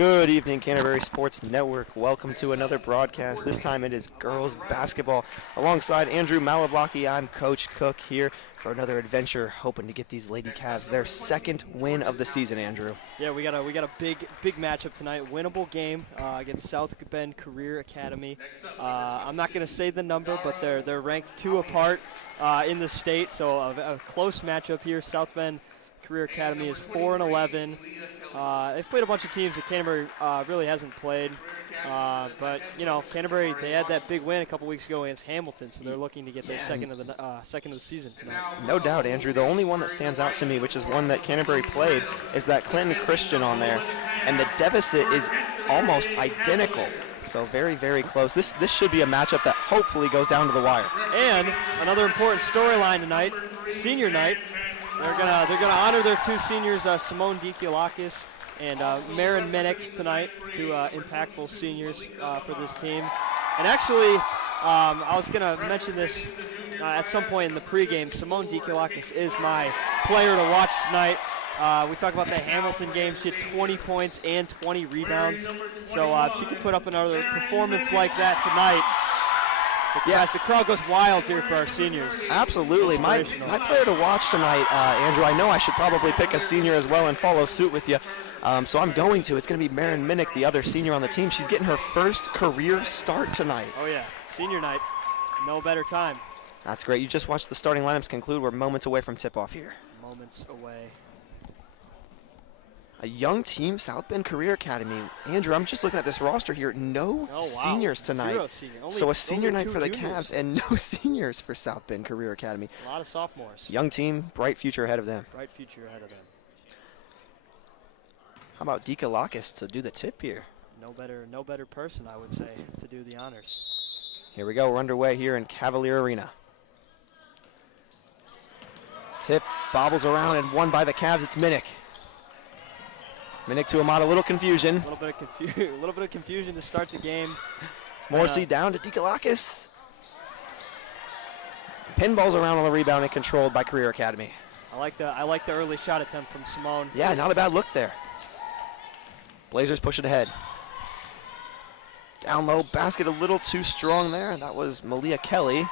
Good evening, Canterbury Sports Network. Welcome to another broadcast. This time it is girls basketball. Alongside Andrew Malablocky, I'm Coach Cook here for another adventure, hoping to get these Lady Cavs their second win of the season, Andrew. Yeah, we got a big matchup tonight. Winnable game against South Bend Career Academy. I'm not going to say the number, but they're ranked 2 apart in the state, so a close matchup here. South Bend Career Academy is 4-11. They've played a bunch of teams that Canterbury really hasn't played. But, you know, Canterbury, they had that big win a couple weeks ago against Hamilton, so they're looking to get their second of the season tonight. No doubt, Andrew. The only one that stands out to me, which is one that Canterbury played, is that Clinton Christian on there. And the deficit is almost identical. So very, very close. This should be a matchup that hopefully goes down to the wire. And another important storyline tonight, senior night. They're gonna honor their 2 seniors, Simone Dikiolakis and Marin Minnick tonight, 2 impactful seniors for this team. And actually, I was gonna mention this at some point in the pregame. Simone Dikiolakis is my player to watch tonight. We talked about the Hamilton game. She had 20 points and 20 rebounds. So if she could put up another performance like that tonight, the crowd goes wild here for our seniors. Absolutely. My player to watch tonight, Andrew, I know I should probably pick a senior as well and follow suit with you. So I'm going to. It's going to be Marin Minnick, the other senior on the team. She's getting her first career start tonight. Oh, yeah. Senior night. No better time. That's great. You just watched the starting lineups conclude. We're moments away from tip-off here. Moments away. A young team, South Bend Career Academy. Andrew, I'm just looking at this roster here. No seniors tonight. 0 senior. So a senior night for the juniors. Cavs and no seniors for South Bend Career Academy. A lot of sophomores. Young team, bright future ahead of them. Bright future ahead of them. How about Dikiolakis to do the tip here? No better person, I would say, to do the honors. Here we go. We're underway here in Cavalier Arena. Tip bobbles around and won by the Cavs. It's Minnick. Minnick to Ahmad, a little confusion. A little bit of confusion to start the game. Morrissey down to Dikiolakis. Pinballs around on the rebound and controlled by Career Academy. I like the early shot attempt from Simone. Yeah, not a bad look there. Blazers push it ahead. Down low, basket a little too strong there. That was Malia Kelly.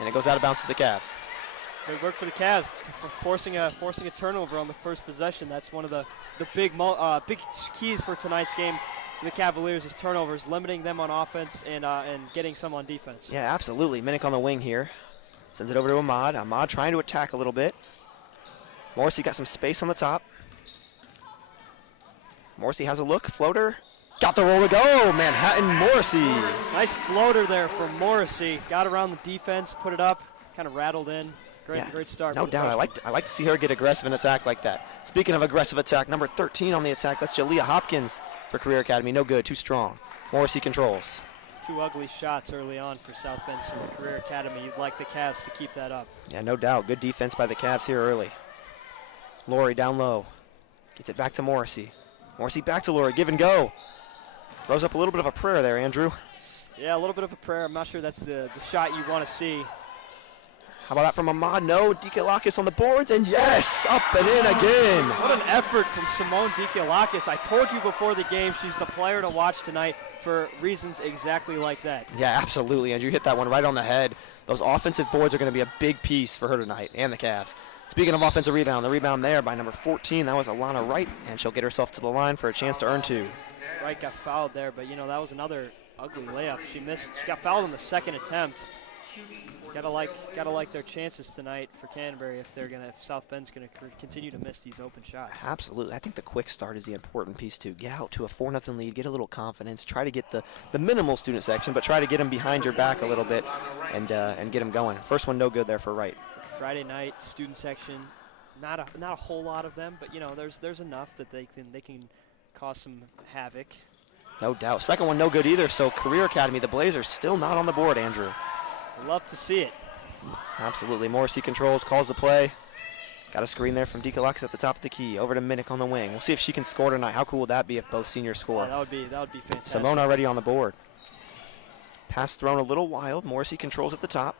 And it goes out of bounds to the Cavs. Good work for the Cavs, forcing a turnover on the first possession. That's one of the big keys for tonight's game. The Cavaliers is turnovers, limiting them on offense and getting some on defense. Yeah, absolutely. Minnick on the wing here. Sends it over to Ahmad. Ahmad trying to attack a little bit. Morrissey got some space on the top. Morrissey has a look, floater. Got the roll to go, Manhattan Morrissey. Nice floater there from Morrissey. Got around the defense, put it up, kind of rattled in. Great start. No doubt. I like to see her get aggressive in attack like that. Speaking of aggressive attack, number 13 on the attack, that's Jalea Hopkins for Career Academy. No good, too strong. Morrissey controls. 2 ugly shots early on for South Bend Career Academy. You'd like the Cavs to keep that up. Yeah, no doubt. Good defense by the Cavs here early. Laurie down low. Gets it back to Morrissey. Morrissey back to Laurie. Give and go. Throws up a little bit of a prayer there, Andrew. Yeah, a little bit of a prayer. I'm not sure that's the shot you want to see. How about that from Ahmad? No. Dikiolakis on the boards, and yes, up and in again. What an effort from Simone Dikiolakis. I told you before the game she's the player to watch tonight for reasons exactly like that. Yeah, absolutely, Andrew. You hit that one right on the head. Those offensive boards are going to be a big piece for her tonight and the Cavs. Speaking of offensive rebound, the rebound there by number 14, that was Alana Wright, and she'll get herself to the line for a chance to earn 2. Wright got fouled there, but, you know, that was another ugly layup. She missed. She got fouled in the second attempt. Gotta like their chances tonight for Canterbury if South Bend's gonna continue to miss these open shots. Absolutely, I think the quick start is the important piece too. Get out to a 4-0 lead, get a little confidence, try to get the minimal student section, but try to get them behind your back a little bit and get them going. First one no good there for Wright. Friday night student section, not a whole lot of them, but you know there's enough that they can cause some havoc. No doubt. Second one no good either. So Career Academy, the Blazers still not on the board, Andrew. Love to see it. Absolutely. Morrissey controls, calls the play. Got a screen there from Dikiolakis at the top of the key. Over to Minnick on the wing. We'll see if she can score tonight. How cool would that be if both seniors score? Yeah, that would be fantastic. Simone already on the board. Pass thrown a little wild. Morrissey controls at the top.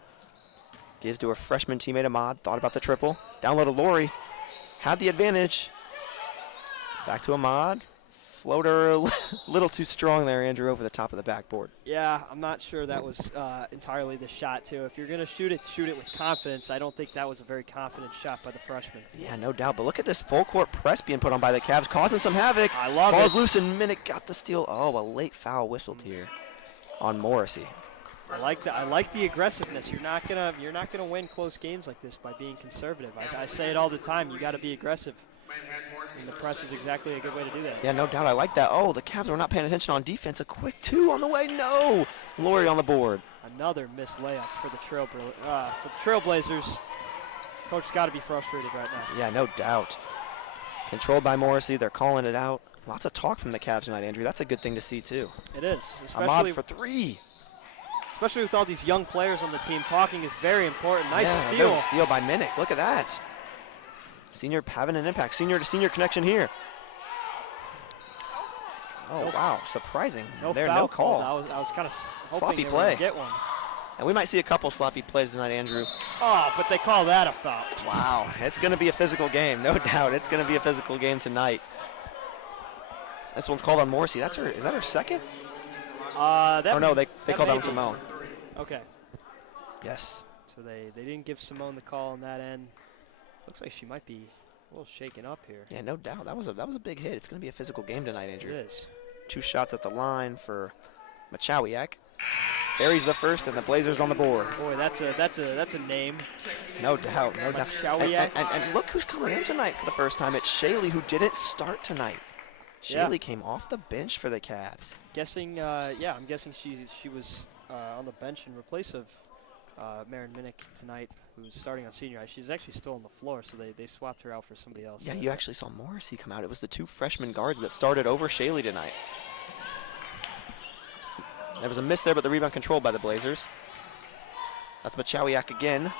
Gives to her freshman teammate Ahmad. Thought about the triple. Down low to Laurie. Had the advantage. Back to Ahmad. Floater a little too strong there, Andrew, over the top of the backboard. Yeah, I'm not sure that was entirely the shot, too. If you're going to shoot it with confidence. I don't think that was a very confident shot by the freshman. Yeah, no doubt. But look at this full court press being put on by the Cavs, causing some havoc. I love it. Ball's loose, and Minnick got the steal. Oh, a late foul whistled here on Morrissey. I like the aggressiveness. You're not gonna win close games like this by being conservative. I say it all the time. You got to be aggressive. And the press is exactly a good way to do that. Yeah, no doubt. I like that. Oh, the Cavs were not paying attention on defense. A quick two on the way. No. Laurie on the board. Another missed layup for the Trailblazers. Coach got to be frustrated right now. Yeah, no doubt. Controlled by Morrissey. They're calling it out. Lots of talk from the Cavs tonight, Andrew. That's a good thing to see, too. It is. Ahmad for three. Especially with all these young players on the team. Talking is very important. Nice steal. There's a steal by Minnick. Look at that. Senior having an impact. Senior to senior connection here. Oh, wow. Surprising. No call. I was kind of hoping sloppy they were play. gonna get one. And we might see a couple sloppy plays tonight, Andrew. Oh, but they call that a foul. Wow. It's going to be a physical game. No doubt. It's going to be a physical game tonight. This one's called on Morrissey. Is that her second? They called on Simone. Okay. Yes. So they didn't give Simone the call on that end. Looks like she might be a little shaken up here. Yeah, no doubt. That was a big hit. It's going to be a physical game tonight, Andrew. It is. 2 shots at the line for Machawiak. Buries the first, and the Blazers on the board. Boy, that's a name. No doubt, no doubt. Machawiak. And look who's coming in tonight for the first time. It's Shaley, who didn't start tonight. Shaley came off the bench for the Cavs. I'm guessing she was on the bench in replace of Marin Minnick tonight, who's starting on senior high. She's actually still on the floor, so they swapped her out for somebody else. Yeah, you actually saw Morrissey come out. It was the 2 freshman guards that started over Shaley tonight. There was a miss there, but the rebound controlled by the Blazers. That's Machawiak again.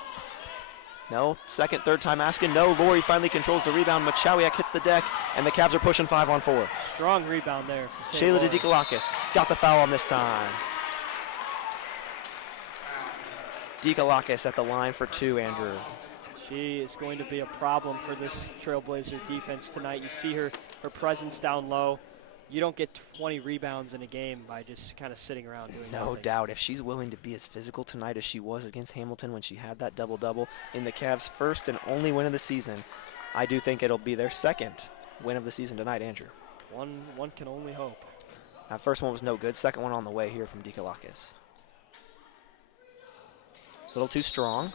No, second, third time asking. No, Laurie finally controls the rebound. Machawiak hits the deck, and the Cavs are pushing 5-on-4. Strong rebound there. Shayla Dikalakis got the foul on this time. Dikalakis at the line for 2, Andrew. She is going to be a problem for this Trailblazer defense tonight. You see her presence down low. You don't get 20 rebounds in a game by just kind of sitting around doing nothing. No doubt. If she's willing to be as physical tonight as she was against Hamilton when she had that double-double in the Cavs' first and only win of the season, I do think it'll be their second win of the season tonight, Andrew. One can only hope. That first one was no good. Second one on the way here from Dikalakis. A little too strong.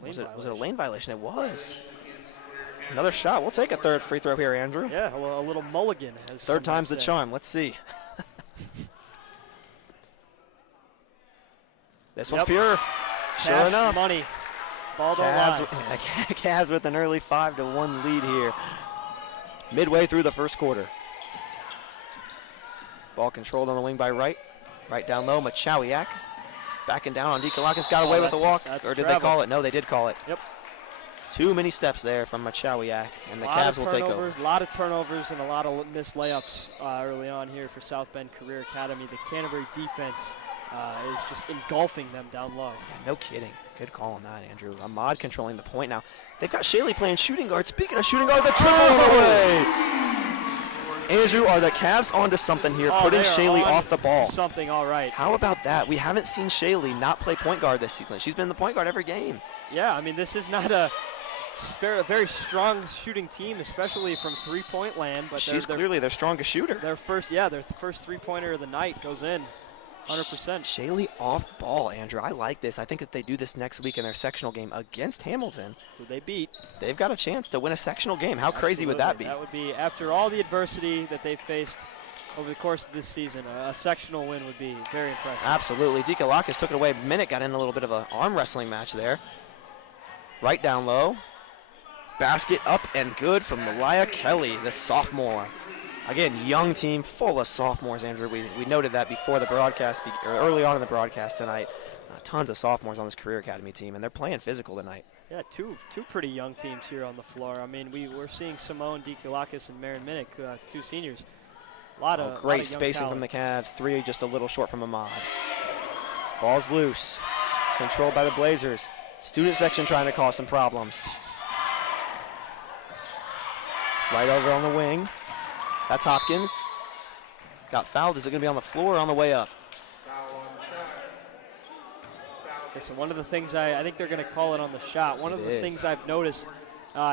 Was it a lane violation? It was. Another shot. We'll take a third free throw here, Andrew. Yeah, a little mulligan. Third time's the charm. Let's see. This one's pure. Sure enough. Money. Ball don't lie. Cavs with an early 5-1 lead here. Midway through the first quarter. Ball controlled on the wing by Wright. Right down low, Machawiak. Backing down on Dikalakis. Got away with the walk. Or did they call it? No, they did call it. Yep. Too many steps there from Machawiak, and the Cavs will take over. A lot of turnovers and a lot of missed layups early on here for South Bend Career Academy. The Canterbury defense is just engulfing them down low. Yeah, no kidding. Good call on that, Andrew. Ahmad controlling the point now. They've got Shaley playing shooting guard. Speaking of shooting guard, the triple on the way. Andrew, are the Cavs onto something here, putting Shaley off the ball? Something, all right. How about that? We haven't seen Shaley not play point guard this season. She's been the point guard every game. Yeah, I mean, this is not a very strong shooting team, especially from three-point land. But she's clearly their strongest shooter. Their first three-pointer of the night goes in, 100%. Shaley off ball, Andrew. I like this. I think that they do this next week in their sectional game against Hamilton. Who they beat. They've got a chance to win a sectional game. How crazy would that be? That would be, after all the adversity that they've faced over the course of this season, a sectional win would be very impressive. Absolutely. Dikalakis took it away. Minnick got in a little bit of an arm wrestling match there. Right down low. Basket up and good from Mariah Kelly, the sophomore. Again, young team full of sophomores, Andrew. We noted that before the broadcast, or early on in the broadcast tonight. Tons of sophomores on this Career Academy team, and they're playing physical tonight. Yeah, two pretty young teams here on the floor. I mean, we're seeing Simone Dikalakis and Marin Minnick, 2 seniors. Great spacing from the Cavs. 3 just a little short from Ahmad. Ball's loose. Controlled by the Blazers. Student section trying to cause some problems. Right over on the wing. That's Hopkins. Got fouled. Is it going to be on the floor or on the way up? Okay, so one of the things I think they're going to call it on the shot. One of the things I've noticed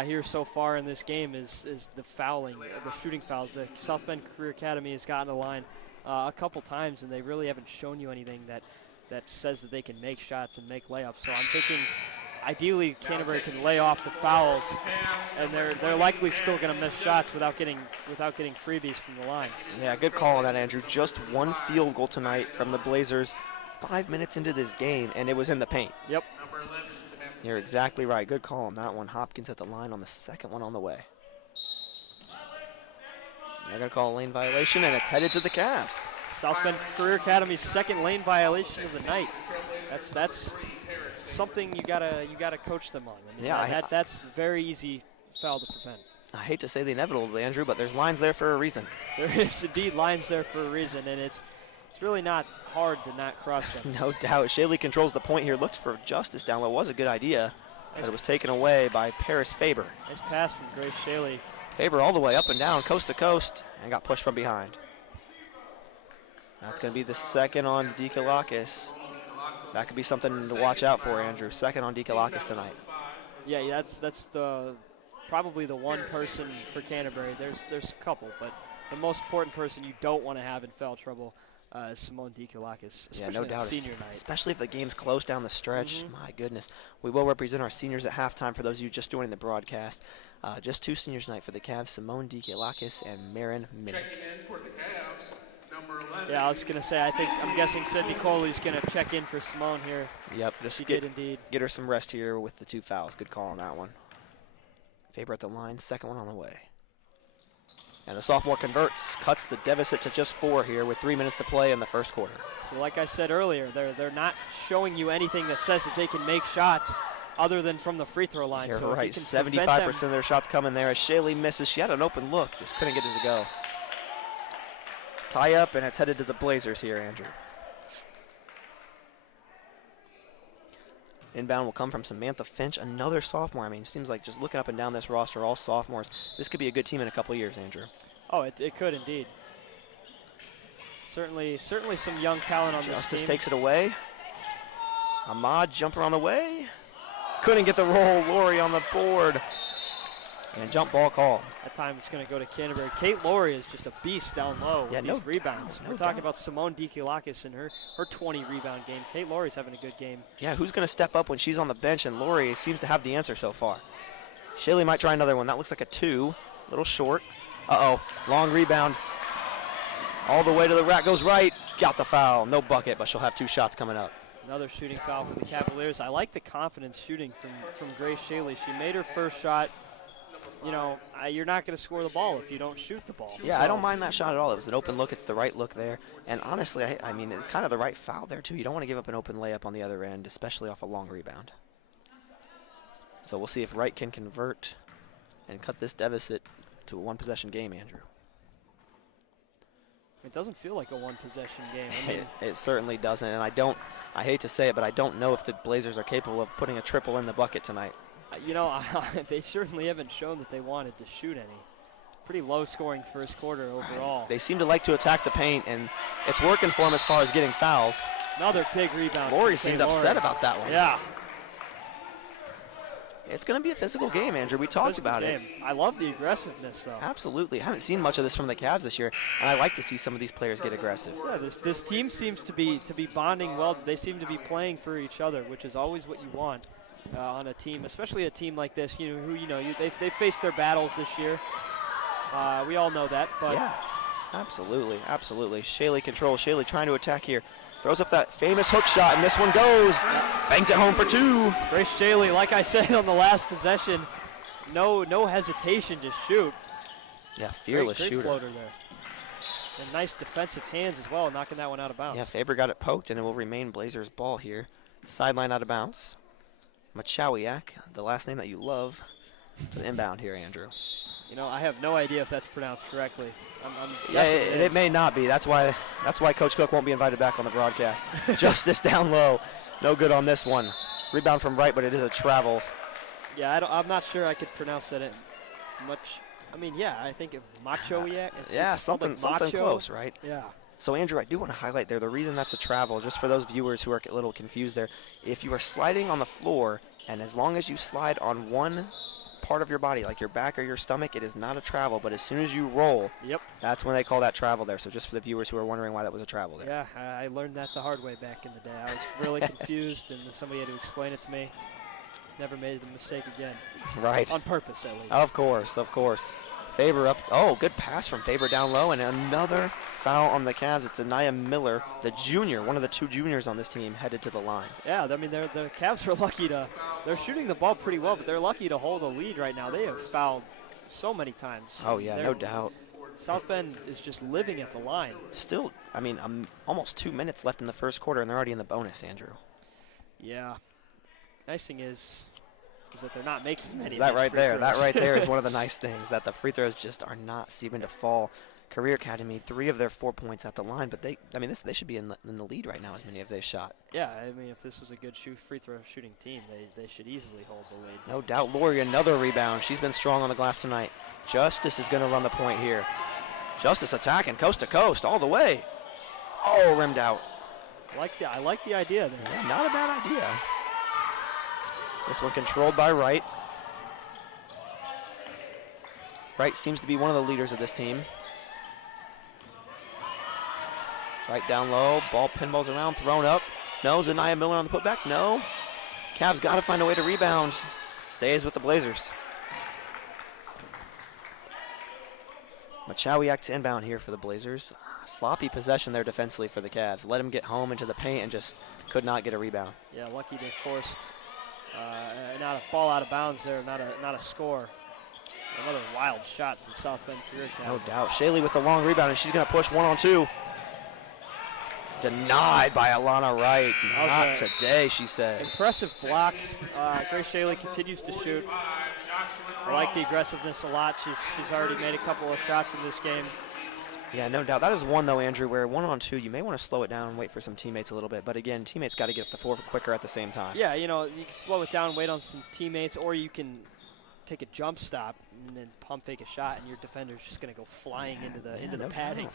here so far in this game is the fouling, the shooting fouls. The South Bend Career Academy has gotten a line a couple times, and they really haven't shown you anything that says that they can make shots and make layups. So I'm thinking ideally Canterbury can lay off the fouls, and they're likely still going to miss shots without getting freebies from the line. Yeah, good call on that, Andrew. Just one field goal tonight from the Blazers 5 minutes into this game, and it was in the paint. Yep. You're exactly right. Good call on that one. Hopkins at the line on the second one on the way. They're going to call a lane violation, and it's headed to the Cavs. South Bend Career Academy's second lane violation of the night. That's something you gotta coach them on. I mean, that's a very easy foul to prevent. I hate to say the inevitable, Andrew, but there's lines there for a reason. There is indeed lines there for a reason, and it's really not hard to not cross them. No doubt. Shaley controls the point here. Looks for justice down low. Was a good idea, but it was taken away by Paris Faber. Nice pass from Grace Shaley. Faber all the way up and down, coast to coast, and got pushed from behind. That's going to be the second on Dikalakis. That could be something to watch out for, Andrew. Second on Dikalakis tonight. Yeah, that's probably the one person for Canterbury. There's a couple, but the most important person you don't want to have in foul trouble is Simone Dikalakis, especially yeah, no doubt. Senior night. Especially if the game's close down the stretch. My goodness. We will represent our seniors at halftime for those of you just joining the broadcast. Just two seniors tonight for the Cavs, Simone Dikalakis and Marin Minnick. Checking in for the Cavs, number 11. Yeah, I was going to say, I'm guessing Sydney Coley's going to check in for Simone here. Yep, just She did indeed. Get her some rest here with the two fouls. Good call on that one. Faber at the line, second one on the way. And the sophomore converts, cuts the deficit to just 4 here with 3 minutes to play in the first quarter. So like I said earlier, they're not showing you anything that says that they can make shots other than from the free throw line. You're so right, 75% of their shots coming there as Shaley misses. She had an open look, just couldn't get it to go. Tie up, and it's headed to the Blazers here, Andrew. Inbound will come from Samantha Finch, another sophomore. I mean, it seems like just looking up and down this roster, all sophomores. This could be a good team in a couple years, Andrew. Oh, it could indeed. Certainly some young talent on this team. Justice takes it away. Ahmad jumper on the way. Couldn't get the roll. Laurie on the board. And jump ball call. That time it's going to go to Canterbury. Kate Laurie is just a beast down low with these rebounds. We're talking about Simone Dikalakis and her 20 rebound game. Kate Laurie's having a good game. Yeah, who's going to step up when she's on the bench? And Laurie seems to have the answer so far. Shaley might try another one. That looks like a 2. A little short. Uh-oh. Long rebound. All the way to the rack. Goes right. Got the foul. No bucket, but she'll have 2 shots coming up. Another shooting foul for the Cavaliers. I like the confidence shooting from Grace Shaley. She made her first shot. You know, you're not going to score the ball if you don't shoot the ball. Yeah, so I don't mind that shot at all. It was an open look. It's the right look there. And honestly, I mean, it's kind of the right foul there, too. You don't want to give up an open layup on the other end, especially off a long rebound. So we'll see if Wright can convert and cut this deficit to a one-possession game, Andrew. It doesn't feel like a one-possession game. I mean, it certainly doesn't. And I hate to say it, but I don't know if the Blazers are capable of putting a triple in the bucket tonight. You know, they certainly haven't shown that they wanted to shoot any. Pretty low-scoring first quarter overall. They seem to like to attack the paint, and it's working for them as far as getting fouls. Another big rebound. Laurie seemed upset about that one. Yeah. It's going to be a physical game, Andrew. We talked about it. I love the aggressiveness, though. Absolutely. I haven't seen much of this from the Cavs this year, and I like to see some of these players get aggressive. Yeah, this team seems to be bonding well. They seem to be playing for each other, which is always what you want. On a team, especially a team like this, they faced their battles this year. We all know that, but yeah, absolutely. Shaley controls. Shaley trying to attack here. Throws up that famous hook shot, and this one goes. Bangs it home for 2. Grace Shaley, like I said on the last possession, no hesitation to shoot. Yeah, fearless great shooter. Floater there. And nice defensive hands as well, knocking that one out of bounds. Yeah, Faber got it poked, and it will remain Blazers ball here. Sideline out of bounds. Machowiak, the last name that you love, to the inbound here, Andrew. You know, I have no idea if that's pronounced correctly. Yeah, it may not be. That's why Coach Cook won't be invited back on the broadcast. Justice down low. No good on this one. Rebound from Wright, but it is a travel. Yeah, I'm not sure I could pronounce that much. I mean, yeah, I think of macho, Yeah, it's something macho. close, right? Yeah. So, Andrew, I do want to highlight there the reason that's a travel, just for those viewers who are a little confused there. If you are sliding on the floor, and as long as you slide on one part of your body, like your back or your stomach, it is not a travel. But as soon as you roll, that's when they call that travel there. So just for the viewers who are wondering why that was a travel there. Yeah, I learned that the hard way back in the day. I was really confused, and somebody had to explain it to me. Never made the mistake again. Right. On purpose, at least. Of course, of course. Faber up. Oh, good pass from Faber down low, and another foul on the Cavs. It's Anaya Miller, the junior, one of the two juniors on this team, headed to the line. Yeah, I mean, the Cavs are lucky to – they're shooting the ball pretty well, but they're lucky to hold a lead right now. They have fouled so many times. Oh, yeah, no doubt. South Bend is just living at the line. Still, I mean, almost 2 minutes left in the first quarter, and they're already in the bonus, Andrew. Yeah. Nice thing is that they're not making many. That right there, that right there is one of the nice things, that the free throws just are not seeming to fall. Career Academy, 3 of their 4 points at the line, but they should be in the lead right now as many as they shot. Yeah, I mean, if this was a good free throw shooting team, they should easily hold the lead. No doubt. Lori, another rebound. She's been strong on the glass tonight. Justice is going to run the point here. Justice attacking coast to coast all the way. Oh, rimmed out. I like the idea there. Yeah, not a bad idea. This one controlled by Wright. Wright seems to be one of the leaders of this team. Right down low, ball pinballs around, thrown up. No, Zanaya Miller on the putback, no. Cavs got to find a way to rebound. Stays with the Blazers. Machawiak to inbound here for the Blazers. Sloppy possession there defensively for the Cavs. Let him get home into the paint and just could not get a rebound. Yeah, lucky they forced not a ball out of bounds there, not a score. Another wild shot from South Bend Career Academy. No doubt. Shayley with the long rebound, and she's going to push 1-on-2. Denied by Alana Wright. Not today, she says. Impressive block. Grace Shayley continues to shoot. I like the aggressiveness a lot. She's already made a couple of shots in this game. Yeah, no doubt. That is one, though, Andrew, where 1-on-2, you may want to slow it down and wait for some teammates a little bit. But, again, teammates got to get up the floor quicker at the same time. Yeah, you know, you can slow it down, wait on some teammates, or you can take a jump stop and then pump fake a shot, and your defender's just going to go flying into the padding.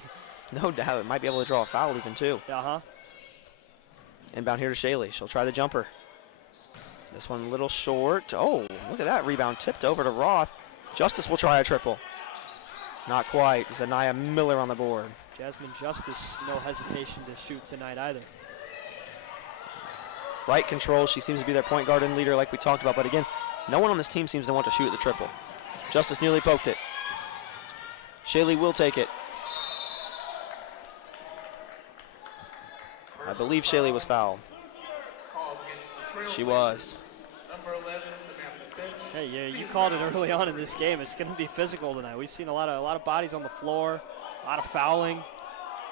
No doubt. It might be able to draw a foul even, too. Uh-huh. Inbound here to Shayley. She'll try the jumper. This one a little short. Oh, look at that rebound. Tipped over to Roth. Justice will try a triple. Not quite. Zanaya Miller on the board. Jasmine Justice, no hesitation to shoot tonight either. Right control. She seems to be their point guard and leader like we talked about. But again, no one on this team seems to want to shoot the triple. Justice nearly poked it. Shayley will take it. I believe Shayley was fouled. She was. Hey, yeah, you called it early on in this game. It's going to be physical tonight. We've seen a lot of bodies on the floor, a lot of fouling,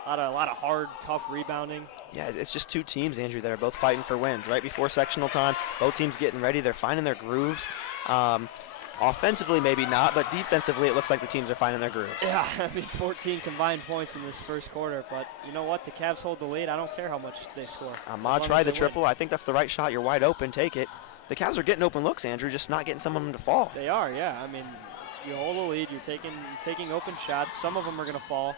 a lot of hard, tough rebounding. Yeah, it's just two teams, Andrew, that are both fighting for wins. Right before sectional time, both teams getting ready. They're finding their grooves. Offensively, maybe not, but defensively, it looks like the teams are finding their grooves. Yeah, I mean, 14 combined points in this first quarter, but you know what? The Cavs hold the lead. I don't care how much they score. Ahmad tried the triple. I think that's the right shot. You're wide open. Take it. The Cavs are getting open looks, Andrew, just not getting some of them to fall. They are, yeah. I mean, you hold the lead. You're taking open shots. Some of them are going to fall.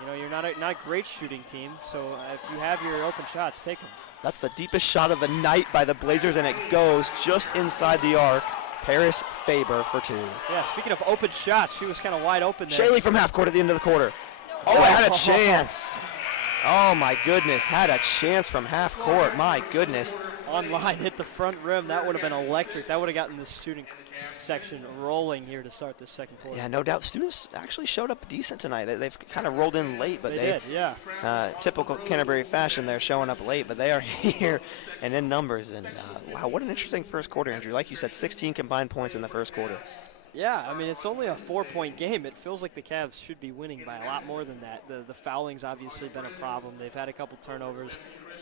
You know, you're not a great shooting team, so if you have your open shots, take them. That's the deepest shot of the night by the Blazers, and it goes just inside the arc. Paris Faber for 2. Yeah, speaking of open shots, she was kind of wide open there. Shayley from half court at the end of the quarter. Oh, had a chance. Oh, my goodness. Had a chance from half court. My goodness. Online, hit the front rim. That would have been electric. That would have gotten the student section rolling here to start the second quarter. Yeah, no doubt. Students actually showed up decent tonight. They've kind of rolled in late, but they did, yeah. Typical Canterbury fashion, they're showing up late, but they are here and in numbers. And wow, what an interesting first quarter, Andrew. Like you said, 16 combined points in the first quarter. Yeah, I mean, it's only a 4-point game. It feels like the Cavs should be winning by a lot more than that. The fouling's obviously been a problem. They've had a couple turnovers,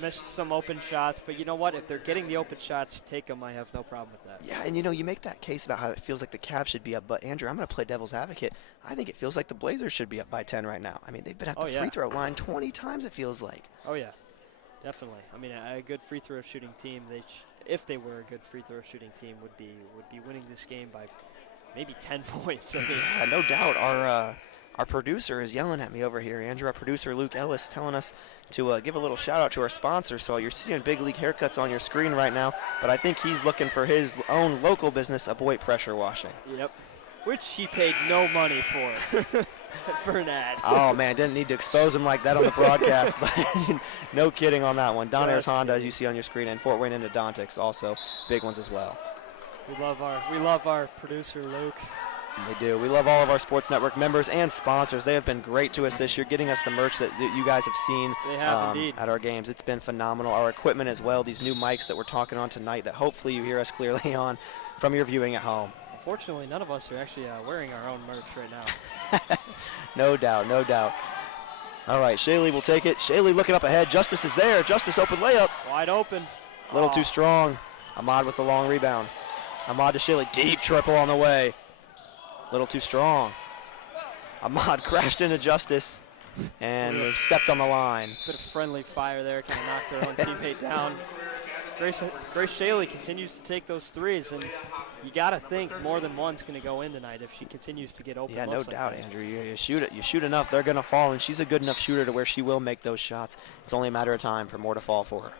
missed some open shots. But you know what? If they're getting the open shots, take them. I have no problem with that. Yeah, and you know, you make that case about how it feels like the Cavs should be up. But, Andrew, I'm going to play devil's advocate. I think it feels like the Blazers should be up by 10 right now. I mean, they've been at the free throw line 20 times, it feels like. Oh, yeah, definitely. I mean, a good free throw shooting team, if they were a good free throw shooting team, would be winning this game by maybe 10 points. I mean, Yeah, no doubt. Our producer is yelling at me over here. Andrew, our producer, Luke Ellis, telling us to give a little shout out to our sponsor. So you're seeing Big League Haircuts on your screen right now, but I think he's looking for his own local business, Aboit Pressure Washing. Yep. Which he paid no money for, for an ad. Oh, man, didn't need to expose him like that on the broadcast, but no kidding on that one. Don Ayers Honda, as you see on your screen, and Fort Wayne Endodontics, also big ones as well. We love our producer, Luke. We do. We love all of our Sports Network members and sponsors. They have been great to us this year, getting us the merch that you guys have seen They have indeed. at our games. It's been phenomenal. Our equipment as well, these new mics that we're talking on tonight that hopefully you hear us clearly on from your viewing at home. Unfortunately, none of us are actually wearing our own merch right now. No doubt, no doubt. All right, Shaylee will take it. Shaylee looking up ahead. Justice is there. Justice open layup. Wide open. A little too strong. Ahmad with the long rebound. Ahmad to Shaylee. Deep triple on the way. Little too strong. Ahmad crashed into Justice and stepped on the line. Bit of friendly fire there, kind of knocked their own teammate down. Grace Shaley continues to take those threes, and you got to think more than one's going to go in tonight if she continues to get open. Yeah, no like doubt, that. Andrew. You shoot it. You shoot enough, they're going to fall, and she's a good enough shooter to where she will make those shots. It's only a matter of time for more to fall for her.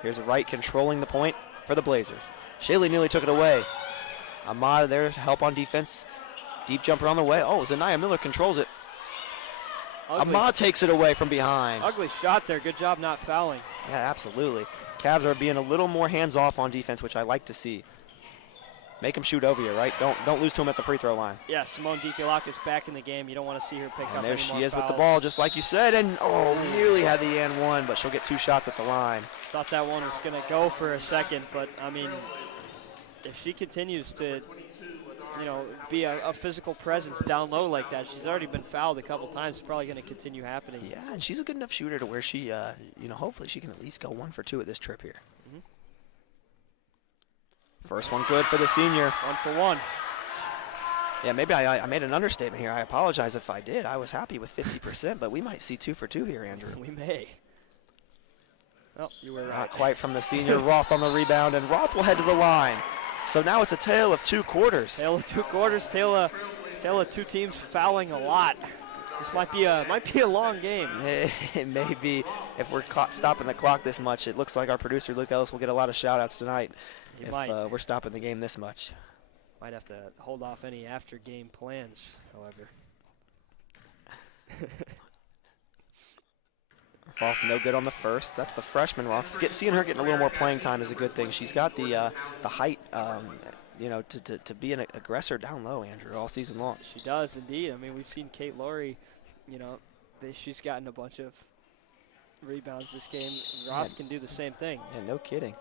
Here's Wright controlling the point for the Blazers. Shaylee nearly took it away. Ahmad there to help on defense. Deep jumper on the way. Oh, Zanaya Miller controls it. Ahmad takes it away from behind. Ugly shot there. Good job not fouling. Yeah, absolutely. Cavs are being a little more hands-off on defense, which I like to see. Make him shoot over you, right? Don't lose to him at the free throw line. Yeah, Simone DiCiolacca is back in the game. You don't want to see her pick up And there any she more is with the fouls. ball, just like you said, and nearly had the and one, but she'll get 2 shots at the line. Thought that one was going to go for a second, but, I mean, if she continues to, be a physical presence down low like that, she's already been fouled a couple times. It's probably going to continue happening. Yeah, and she's a good enough shooter to where she, hopefully she can at least go 1 for 2 at this trip here. Mhm. First one good for the senior. 1 for 1. Yeah, maybe I made an understatement here. I apologize if I did. I was happy with 50%, but we might see 2 for 2 here, Andrew. We may. Oh, you were right. Not quite from the senior. Roth on the rebound, and Roth will head to the line. So now it's a tale of 2 quarters. Tale of 2 quarters. Tale of 2 teams fouling a lot. This might be a long game. It may be. If we're stopping the clock this much, it looks like our producer, Luke Ellis, will get a lot of shout-outs tonight if we're stopping the game this much. Might have to hold off any after-game plans, however. Roth no good on the first. That's the freshman. Roth. Seeing her getting a little more playing time is a good thing. She's got the height, to be an aggressor down low, Andrew, all season long. She does indeed. I mean, we've seen Kate Laurie. She's gotten a bunch of rebounds this game. Roth can do the same thing. Yeah, no kidding.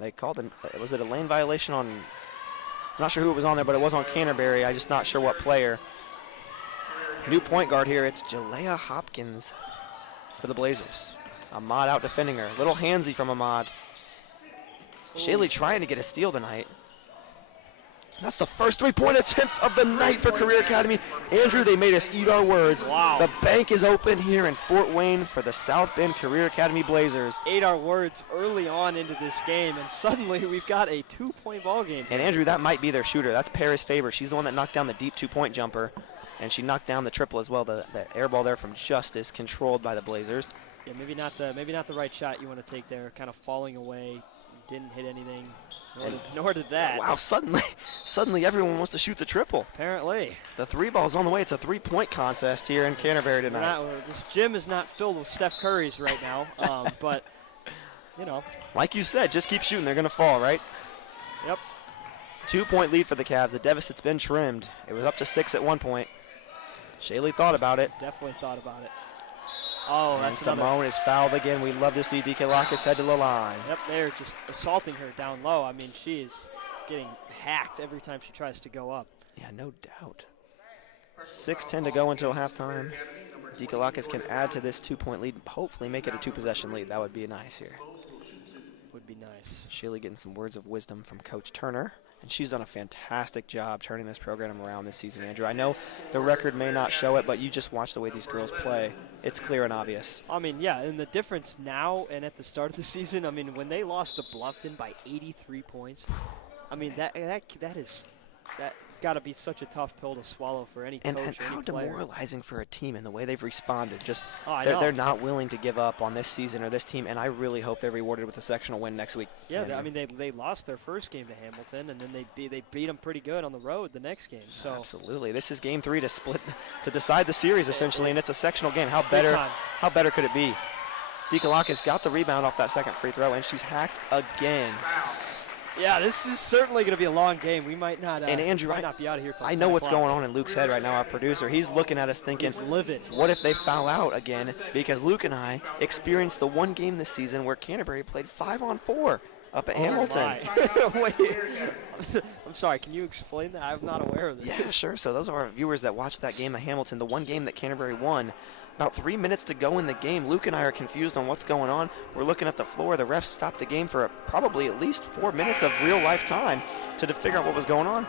They called was it a lane violation on? I'm not sure who it was on there, but it was on Canterbury. I'm just not sure what player. New point guard here, it's Jalea Hopkins for the Blazers. Ahmad out defending her. Little handsy from Ahmad. Shaylee trying to get a steal tonight. That's the first 3-point attempts of the night for Career Academy. Andrew, they made us eat our words. Wow. The bank is open here in Fort Wayne for the South Bend Career Academy Blazers. Ate our words early on into this game, and suddenly we've got a 2-point ball game. And Andrew, that might be their shooter. That's Paris Faber. She's the one that knocked down the deep 2-point jumper. And she knocked down the triple as well. The air ball there from Justice, controlled by the Blazers. Yeah, maybe not the right shot you want to take there. Kind of falling away, didn't hit anything. Nor did that. Wow! Suddenly everyone wants to shoot the triple. Apparently, the 3 ball's on the way. It's a 3-point contest here in Canterbury tonight. This gym is not filled with Steph Currys right now, but like you said, just keep shooting. They're gonna fall, right? Yep. 2-point lead for the Cavs. The deficit's been trimmed. It was up to 6 at one point. Shaylee thought about it. Definitely thought about it. Oh, and that's Simone is fouled again. We'd love to see DiCiolacca head to the line. Yep, they're just assaulting her down low. I mean, she is getting hacked every time she tries to go up. Yeah, no doubt. 6:10 to go until halftime. DiCiolacca can add to this 2-point lead, hopefully make it a 2-possession lead. That would be nice here. Would be nice. Shaylee getting some words of wisdom from Coach Turner. And she's done a fantastic job turning this program around this season, Andrew. I know the record may not show it, but you just watch the way these girls play. It's clear and obvious. I mean, yeah, and the difference now and at the start of the season, I mean, when they lost to Bluffton by 83 points, I mean, that got to be such a tough pill to swallow for any coach And or any how player. demoralizing for a team and the way they've responded. Just I know. they're not willing to give up on this season or this team, and I really hope they're rewarded with a sectional win next week. Yeah, Andrew. I mean, they lost their first game to Hamilton, and then they beat them pretty good on the road the next game. So Absolutely. This is game 3 to decide the series, essentially, and it's a sectional game. How time. better could it be? Dikalakis got the rebound off that second free throw, and she's hacked again. Yeah, this is certainly going to be a long game. We might not. And Andrew, might not be out of here till I 10 know what's o'clock. going on in Luke's head right now, our producer. He's looking at us thinking, He's livid. what if they foul out again? Because Luke and I experienced the one game this season where Canterbury played 5-on-4 up at Hamilton. Wait, I'm sorry. Can you explain that? I'm not aware of this. Yeah, sure. So those are our viewers that watched that game at Hamilton, the one game that Canterbury won. About 3 minutes to go in the game. Luke and I are confused on what's going on. We're looking at the floor. The refs stopped the game for probably at least 4 minutes of real-life time to figure out what was going on.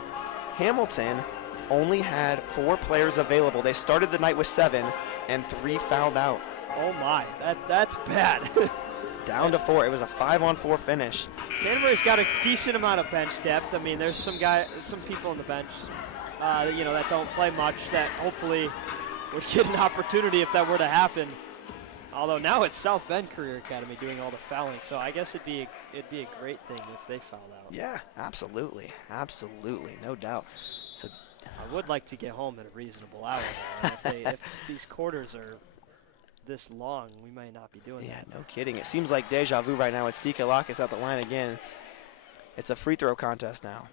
Hamilton only had 4 players available. They started the night with 7, and 3 fouled out. Oh my, that's bad. Down to 4. It was a 5-on-4 finish. Canterbury's got a decent amount of bench depth. I mean, there's some people on the bench, that don't play much that hopefully would get an opportunity if that were to happen. Although now it's South Bend Career Academy doing all the fouling, so I guess it'd be a great thing if they fouled out. Yeah, absolutely, no doubt. So I would like to get home at a reasonable hour, though. If these quarters are this long, we might not be doing that. yeah, no kidding. It seems like deja vu right now. It's Dikalakis at the line again. It's a free throw contest now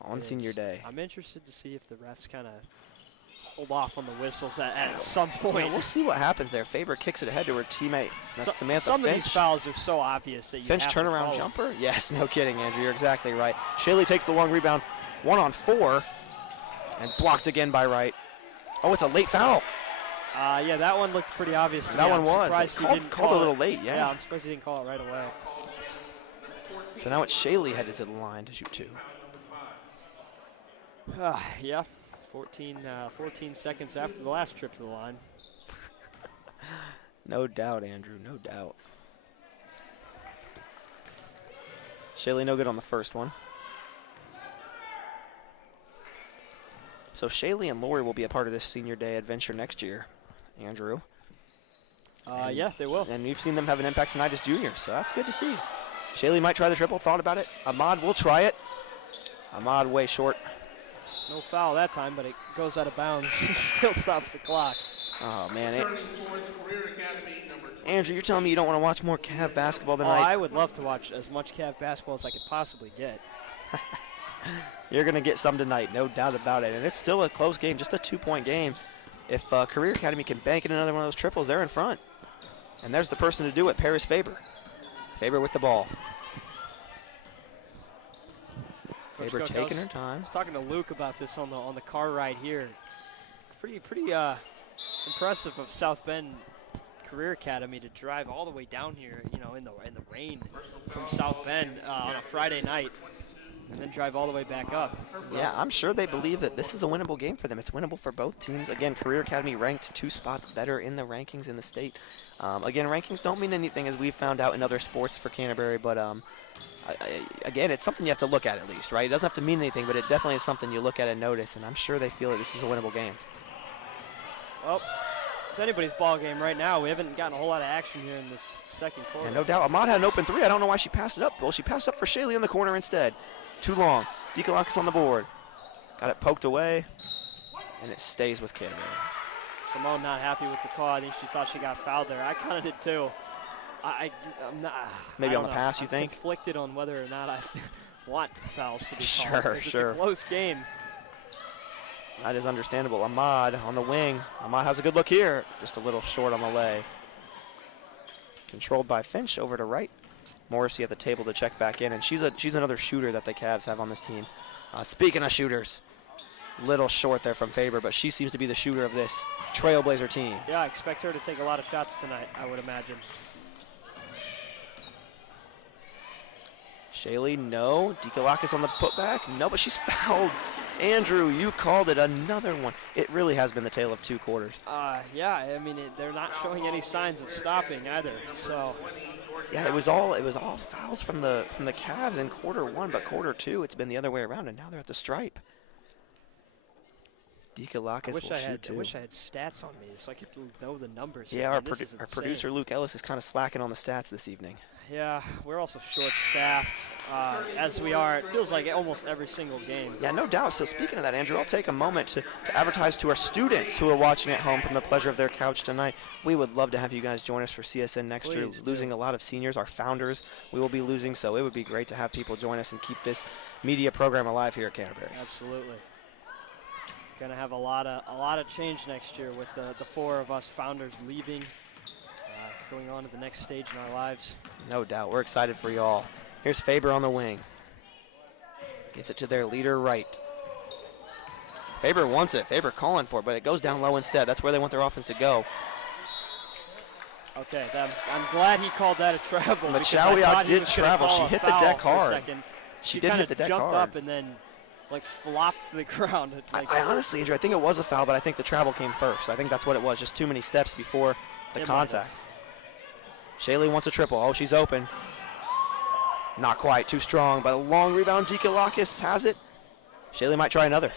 on senior day. I'm interested to see if the refs kind of hold off on the whistles at some point. Yeah, we'll see what happens there. Faber kicks it ahead to her teammate. That's Samantha Some Finch. of these fouls are so obvious that you Finch have to turnaround call them. jumper? Yes, no kidding, Andrew. You're exactly right. Shaley takes the long rebound, 1-on-4, and blocked again by Wright. Oh, it's a late foul. Yeah, that one looked pretty obvious to me. That one I'm was. surprised he Called- didn't called call a little it. late, yeah. I'm surprised he didn't call it right away. So now it's Shaley headed to the line to shoot 2. Yeah, 14 seconds after the last trip to the line. No doubt, Andrew, no doubt. Shaley no good on the first one. So Shaley and Lori will be a part of this senior day adventure next year, Andrew. Yeah, they will. And we've seen them have an impact tonight as juniors, so that's good to see. Shaley might try the triple, thought about it. Ahmad will try it. Ahmad way short. No foul that time, but it goes out of bounds. Still stops the clock. Oh, man. Turning toward the Career Academy, number 12. Andrew, you're telling me you don't want to watch more Cav basketball tonight? I would love to watch as much Cav basketball as I could possibly get. You're going to get some tonight, no doubt about it. And it's still a close game, just a 2-point game. If Career Academy can bank in another one of those triples, they're in front. And there's the person to do it, Paris Faber. Faber with the ball. Faber Coach, taking I her time. was talking to Luke about this on the car ride here. Pretty impressive of South Bend Career Academy to drive all the way down here, in the rain from South Bend on a Friday night, and then drive all the way back up. Yeah, I'm sure they believe that this is a winnable game for them. It's winnable for both teams. Again, Career Academy ranked 2 spots better in the rankings in the state. Again, rankings don't mean anything, as we've found out in other sports for Canterbury, but again, it's something you have to look at least, right? It doesn't have to mean anything, but it definitely is something you look at and notice, and I'm sure they feel that this is a winnable game. Well, it's anybody's ball game right now. We haven't gotten a whole lot of action here in this second quarter. And no doubt, Ahmad had an open 3. I don't know why she passed it up. Well, she passed up for Shaley in the corner instead. Too long. Dikalakis on the board. Got it poked away, and it stays with Canterbury. Simone not happy with the call. I think she thought she got fouled there. I kind of did too. I'm not. Maybe I on don't the know. pass, you I'm think? conflicted on whether or not I want fouls to be Sure, called. 'Cause sure. It's a close game. That is understandable. Ahmad on the wing. Ahmad has a good look here. Just a little short on the lay. Controlled by Finch over to right. Morrissey at the table to check back in, and she's another shooter that the Cavs have on this team. Speaking of shooters, little short there from Faber, but she seems to be the shooter of this Trailblazer team. Yeah, I expect her to take a lot of shots tonight, I would imagine. Shaley, no. Dikalakis on the putback, no, but she's fouled. Andrew, you called it, another one. It really has been the tale of two quarters. Yeah, I mean, they're not showing any signs of stopping either. So, yeah, it was all fouls from the Cavs in quarter one, but quarter two, it's been the other way around, and now they're at the stripe. Dikalakis will shoot too. I wish I had stats on me so I could know the numbers. Yeah, our producer Luke Ellis is kind of slacking on the stats this evening. Yeah, we're also short-staffed, as we are. It feels like almost every single game. Yeah, no doubt. So speaking of that, Andrew, I'll take a moment to advertise to our students who are watching at home from the pleasure of their couch tonight. We would love to have you guys join us for CSN next year. Losing a lot of seniors, our founders, we will be losing, so it would be great to have people join us and keep this media program alive here at Canterbury. Absolutely. Going to have a lot of change next year with the four of us founders leaving, going on to the next stage in our lives. No doubt. We're excited for you all. Here's Faber on the wing. Gets it to their leader right. Faber wants it. Faber calling for it, but it goes down low instead. That's where they want their offense to go. Okay, I'm glad he called that a travel. But Chowiak did travel. She hit the deck hard. She did hit the deck hard. Jumped up and then flopped to the ground. I honestly, Andrew, I think it was a foul, but I think the travel came first. I think that's what it was, just too many steps before the contact. Shaylee wants a triple. Oh, she's open. Not quite, too strong, but a long rebound. Dikalakis has it. Shaylee might try another.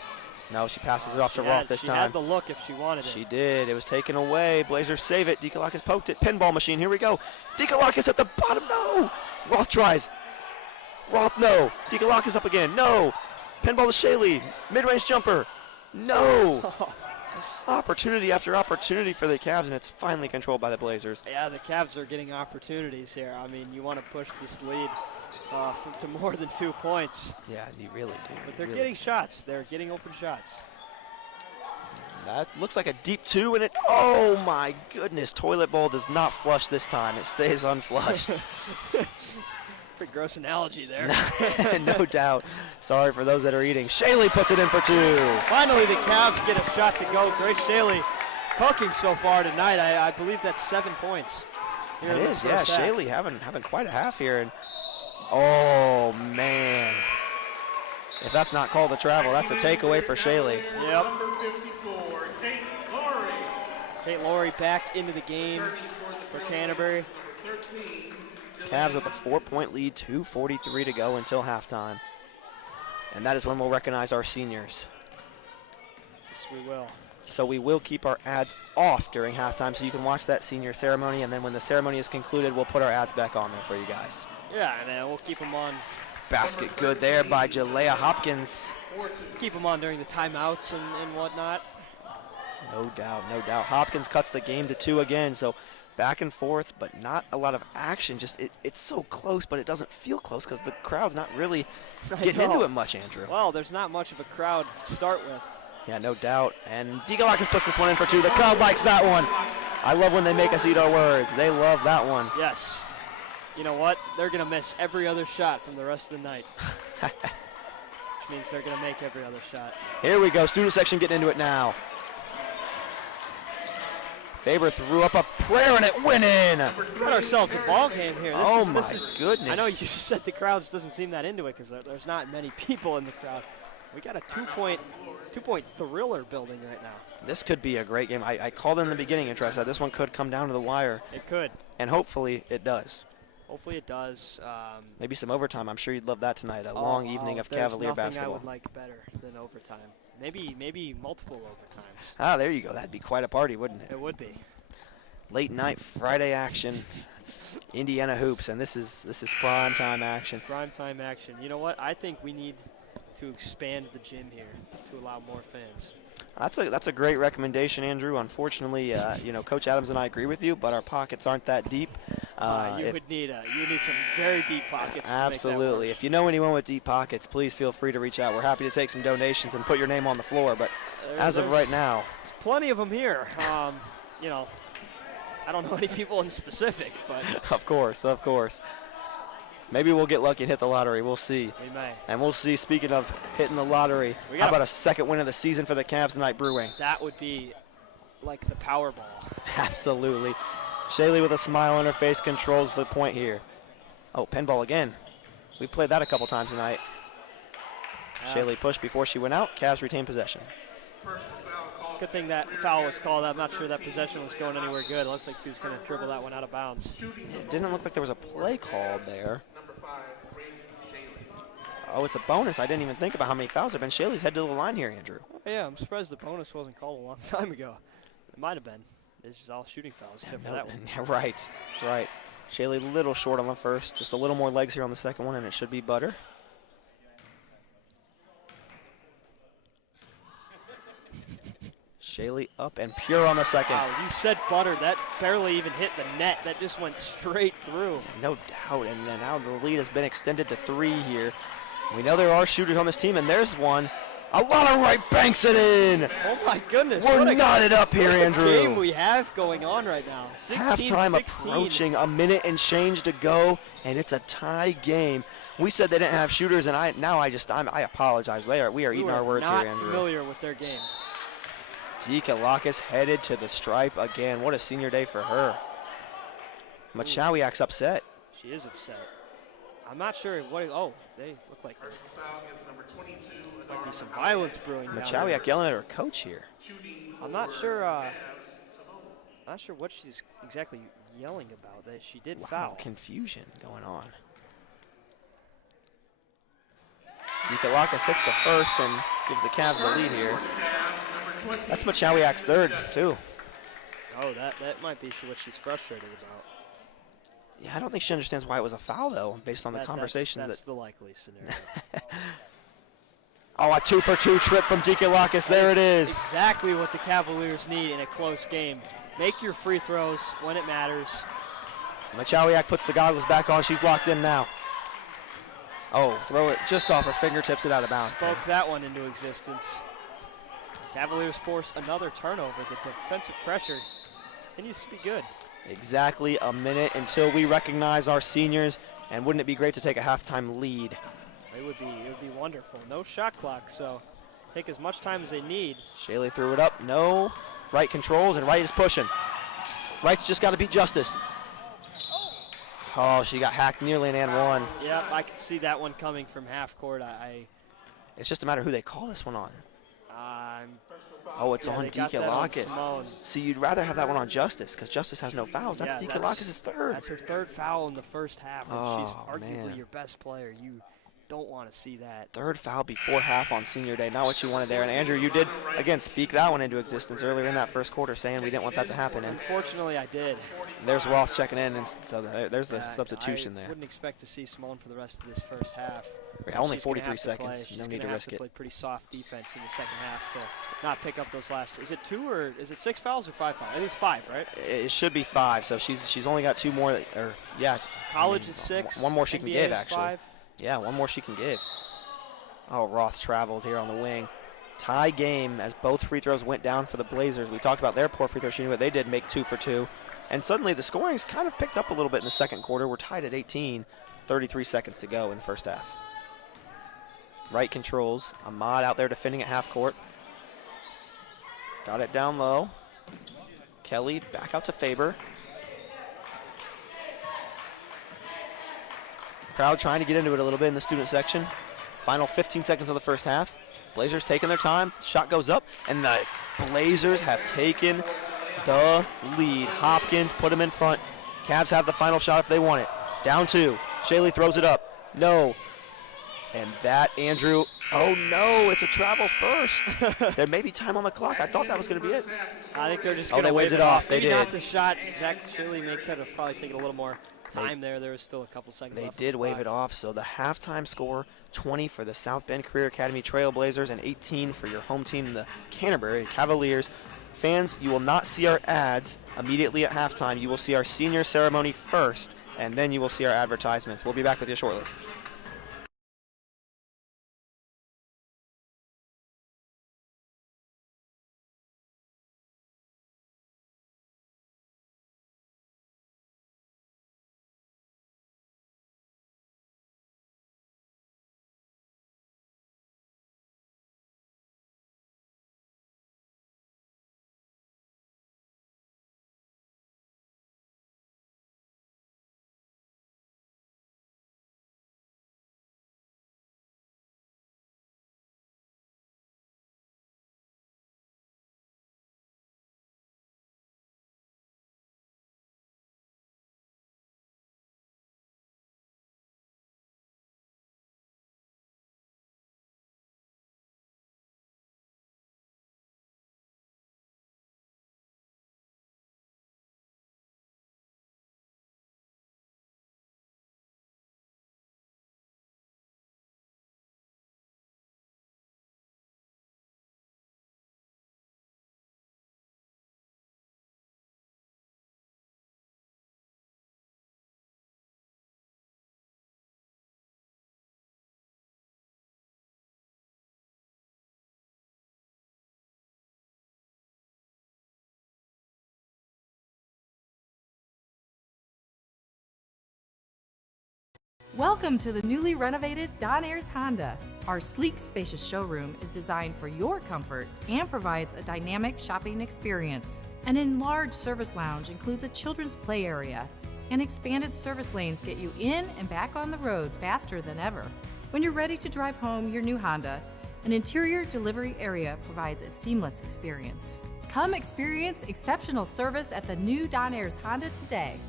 No, she passes it off to Roth this time. She had the look if she wanted it. She did. It was taken away. Blazers save it. Dikalakis poked it. Pinball machine. Here we go. Dikalakis at the bottom. No. Roth tries. Roth, no. Dikalakis up again. No. Pinball to Shaylee. Mid-range jumper. No. Opportunity after opportunity for the Cavs, and it's finally controlled by the Blazers. Yeah, the Cavs are getting opportunities here. I mean, you want to push this lead to more than 2 points. Yeah, you really do. But they're getting shots. They're getting open shots. That looks like a deep two, and it, oh my goodness, toilet bowl does not flush this time. It stays unflushed. Pretty gross analogy there. No doubt. Sorry for those that are eating. Shaylee puts it in for two. Finally, the Cavs get a shot to go. Grace Shaylee cooking so far tonight. I believe that's 7 points. It is, yeah. Shaylee having quite a half here. And oh, man. If that's not called a travel, that's a takeaway for Shaylee. Yep. Number 54, Kate Laurie. Kate Laurie back into the game for Canterbury. 13. Cavs with a 4-point lead, 2:43 to go until halftime. And that is when we'll recognize our seniors. Yes, we will. So we will keep our ads off during halftime so you can watch that senior ceremony, and then when the ceremony is concluded, we'll put our ads back on there for you guys. Yeah, and then we'll keep them on. Basket good there by Jalea Hopkins. Keep them on during the timeouts and whatnot. No doubt, no doubt. Hopkins cuts the game to 2 again, so back and forth, but not a lot of action. Just it's so close, but it doesn't feel close because the crowd's not really getting into it much, Andrew. Well, there's not much of a crowd to start with. Yeah, no doubt. And Dikalakis puts this one in for 2. The crowd likes that one. I love when they make us eat our words. They love that one. Yes. You know what? They're going to miss every other shot from the rest of the night. Which means they're going to make every other shot. Here we go. Student section getting into it now. Faber threw up a prayer and it went in. We got ourselves a ball game here. This is goodness. I know you just said the crowd doesn't seem that into it because there's not many people in the crowd. We got a two-point thriller building right now. This could be a great game. I called in the beginning, and I said this one could come down to the wire. It could. And hopefully it does. Hopefully it does. Maybe some overtime. I'm sure you'd love that tonight. A long evening of Cavalier basketball. There's nothing I would like better than overtime. Maybe multiple overtimes. Ah, there you go. That'd be quite a party, wouldn't it? It would be. Late night Friday action, Indiana hoops, and this is prime time action. Prime time action. You know what? I think we need to expand the gym here to allow more fans. That's a great recommendation, Andrew. Unfortunately, Coach Adams and I agree with you, but our pockets aren't that deep. You need some very deep pockets. Absolutely. If you know anyone with deep pockets, please feel free to reach out. We're happy to take some donations and put your name on the floor. But as of right now, there's plenty of them here. I don't know any people in specific, but of course. Maybe we'll get lucky and hit the lottery. We'll see. We may. And we'll see, speaking of hitting the lottery, how about a second win of the season for the Cavs tonight brewing? That would be like the Powerball. Absolutely. Shaylee with a smile on her face controls the point here. Oh, pinball again. We've played that a couple times tonight. Shaylee pushed before she went out. Cavs retain possession. Good thing that foul was called. I'm not sure that possession was going anywhere good. It looks like she was going to dribble that one out of bounds. It didn't look like there was a play called there. Oh, it's a bonus. I didn't even think about how many fouls have been. Shaylee's head to the line here, Andrew. Yeah, I'm surprised the bonus wasn't called a long time ago. It might have been. It's just all shooting fouls except for that one. Yeah, right. Shaylee a little short on the first. Just a little more legs here on the second one, and it should be butter. Shaylee up and pure on the second. Wow, you said butter. That barely even hit the net. That just went straight through. No doubt, and now the lead has been extended to 3 here. We know there are shooters on this team, and there's one. A lot of right banks it in. Oh my goodness. We're knotted up here, Andrew. What a game we have going on right now. 16-16. Halftime approaching, a minute and change to go, and it's a tie game. We said they didn't have shooters, and I apologize. We are eating our words here, Andrew. Not familiar with their game. Dikalakis headed to the stripe again. What a senior day for her. Machowiak's upset. She is upset. I'm not sure what. They look like there might be some violence brewing. Machowiak yelling at her coach here. I'm not sure. Not sure what she's exactly yelling about. That she did foul. Confusion going on. Dikalakis hits the first and gives the Cavs the lead here. That's Machowiak's third, too. Oh, that might be what she's frustrated about. Yeah, I don't think she understands why it was a foul, though, based on the conversations. That's the likely scenario. Oh, a 2-for-2 trip from Dikalakis. There it is. Exactly what the Cavaliers need in a close game. Make your free throws when it matters. Machowiak puts the goggles back on. She's locked in now. Oh, throw it just off her fingertips and out of bounds. Spoke that one into existence. Cavaliers force another turnover. The defensive pressure continues to be good. Exactly a minute until we recognize our seniors, and wouldn't it be great to take a halftime lead? It would be wonderful. No shot clock, so take as much time as they need. Shaylee threw it up. No. Wright controls, and Wright is pushing. Wright's just got to beat Justice. Oh, she got hacked nearly an and one. Yep, I could see that one coming from half court. It's just a matter of who they call this one on. It's on they got that on Dikalakis. Simone. See, you'd rather have that one on Justice because Justice has no fouls. That's Dikalakis' third. That's her third foul in the first half, and she's arguably man. your best player. You don't want to see that. Third foul before half on senior day. Not what you wanted there. And Andrew, you did, again, speak that one into existence earlier in that first quarter, saying we didn't want that to happen. And unfortunately, I did. There's Roth checking in, and so there's the substitution there. I wouldn't expect to see Simone for the rest of this first half. Yeah, only She's 43 seconds. She's No going need to to have risk to it. play pretty soft defense in the second half to not pick up those last. Is it 2 or is it 6 fouls or 5 fouls? I think it's 5, right? It should be 5. So she's only got 2 more. College is 6. One more she can NBA give, is actually. 5. Yeah, one more she can give. Oh, Roth traveled here on the wing. Tie game as both free throws went down for the Blazers. We talked about their poor free throw shooting, but they did make 2 for 2. And suddenly the scoring's kind of picked up a little bit in the second quarter. We're tied at 18, 33 seconds to go in the first half. Wright controls. Ahmad out there defending at half court. Got it down low. Kelly back out to Faber. Crowd trying to get into it a little bit in the student section. Final 15 seconds of the first half. Blazers taking their time. Shot goes up, and the Blazers have taken the lead. Hopkins put them in front. Cavs have the final shot if they want it. Down 2. Shaylee throws it up. No. And that, Andrew, oh no, it's a travel first. There may be time on the clock. I thought that was going to be it. I think they're just going to they wave waved it off. Maybe They did. not the shot exactly. Shirley could have probably taken a little more time there. There was still a couple seconds They left. did wave it off. So the halftime score, 20 for the South Bend Career Academy Trailblazers and 18 for your home team, the Canterbury Cavaliers. Fans, you will not see our ads immediately at halftime. You will see our senior ceremony first, and then you will see our advertisements. We'll be back with you shortly. Welcome to the newly renovated Don Ayers Honda. Our sleek, spacious showroom is designed for your comfort and provides a dynamic shopping experience. An enlarged service lounge includes a children's play area, and expanded service lanes get you in and back on the road faster than ever. When you're ready to drive home your new Honda, an interior delivery area provides a seamless experience. Come experience exceptional service at the new Don Ayers Honda today.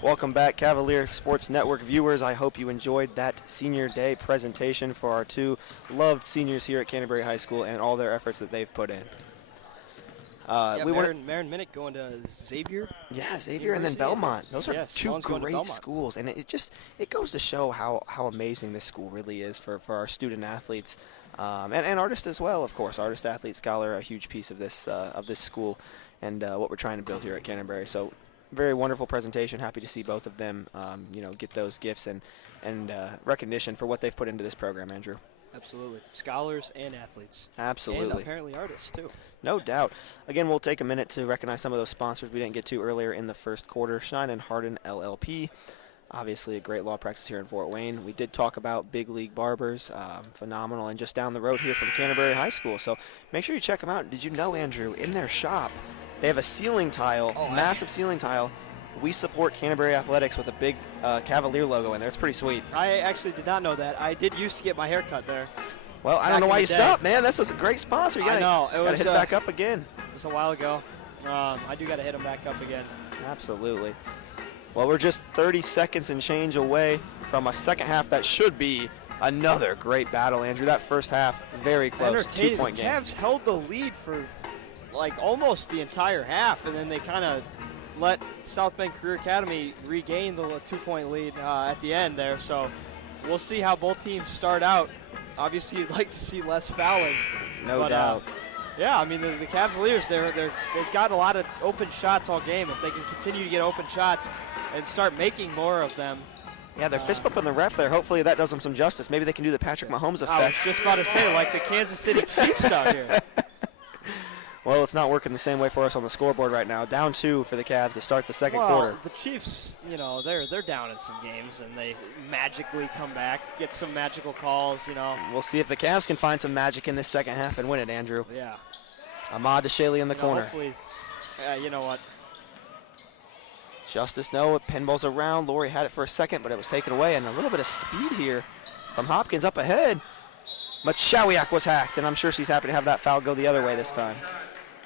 Welcome back, Cavalier Sports Network viewers. I hope you enjoyed that Senior Day presentation for our two loved seniors here at Canterbury High School and all their efforts that they've put in. Marin Minnick going to Xavier. Yeah, Xavier and then Belmont. Those are two great schools, and it goes to show how amazing this school really is for our student athletes and artists as well, of course. Artist, athlete, scholar, a huge piece of this school and what we're trying to build here at Canterbury. So, very wonderful presentation. Happy to see both of them, get those gifts and recognition for what they've put into this program, Andrew. Absolutely. Scholars and athletes. Absolutely. And apparently artists, too. No doubt. Again, we'll take a minute to recognize some of those sponsors we didn't get to earlier in the first quarter. Shine and Harden LLP. Obviously a great law practice here in Fort Wayne. We did talk about Big League Barbers, phenomenal, and just down the road here from Canterbury High School. So make sure you check them out. Did you know, Andrew, in their shop, they have a ceiling tile, massive ceiling tile. We support Canterbury Athletics with a big Cavalier logo in there. It's pretty sweet. I actually did not know that. I did used to get my hair cut there. Well, I don't know why you stopped, man. That's a great sponsor. You gotta hit it back up again. It was a while ago. I do got to hit them back up again. Absolutely. Well, we're just 30 seconds and change away from a second half that should be another great battle, Andrew. That first half, very close, 2-point game. The Cavs held the lead for like almost the entire half, and then they kind of let South Bend Career Academy regain the 2-point lead at the end there. So we'll see how both teams start out. Obviously, you'd like to see less fouling. No doubt. Yeah, I mean, the Cavaliers, they've got a lot of open shots all game. If they can continue to get open shots and start making more of them. Yeah, they're fist bumping the ref there. Hopefully that does them some justice. Maybe they can do the Patrick Mahomes effect. I was just about to say, like the Kansas City Chiefs out here. Well, it's not working the same way for us on the scoreboard right now. Down 2 for the Cavs to start the second quarter. The Chiefs, they're down in some games, and they magically come back, get some magical calls, We'll see if the Cavs can find some magic in this second half and win it, Andrew. Yeah. Ahmad to Shaley in the corner. Hopefully, you know what? Justice, no, it pinballs around. Laurie had it for a second, but it was taken away, and a little bit of speed here from Hopkins up ahead. Machowiak was hacked, and I'm sure she's happy to have that foul go the other way this time.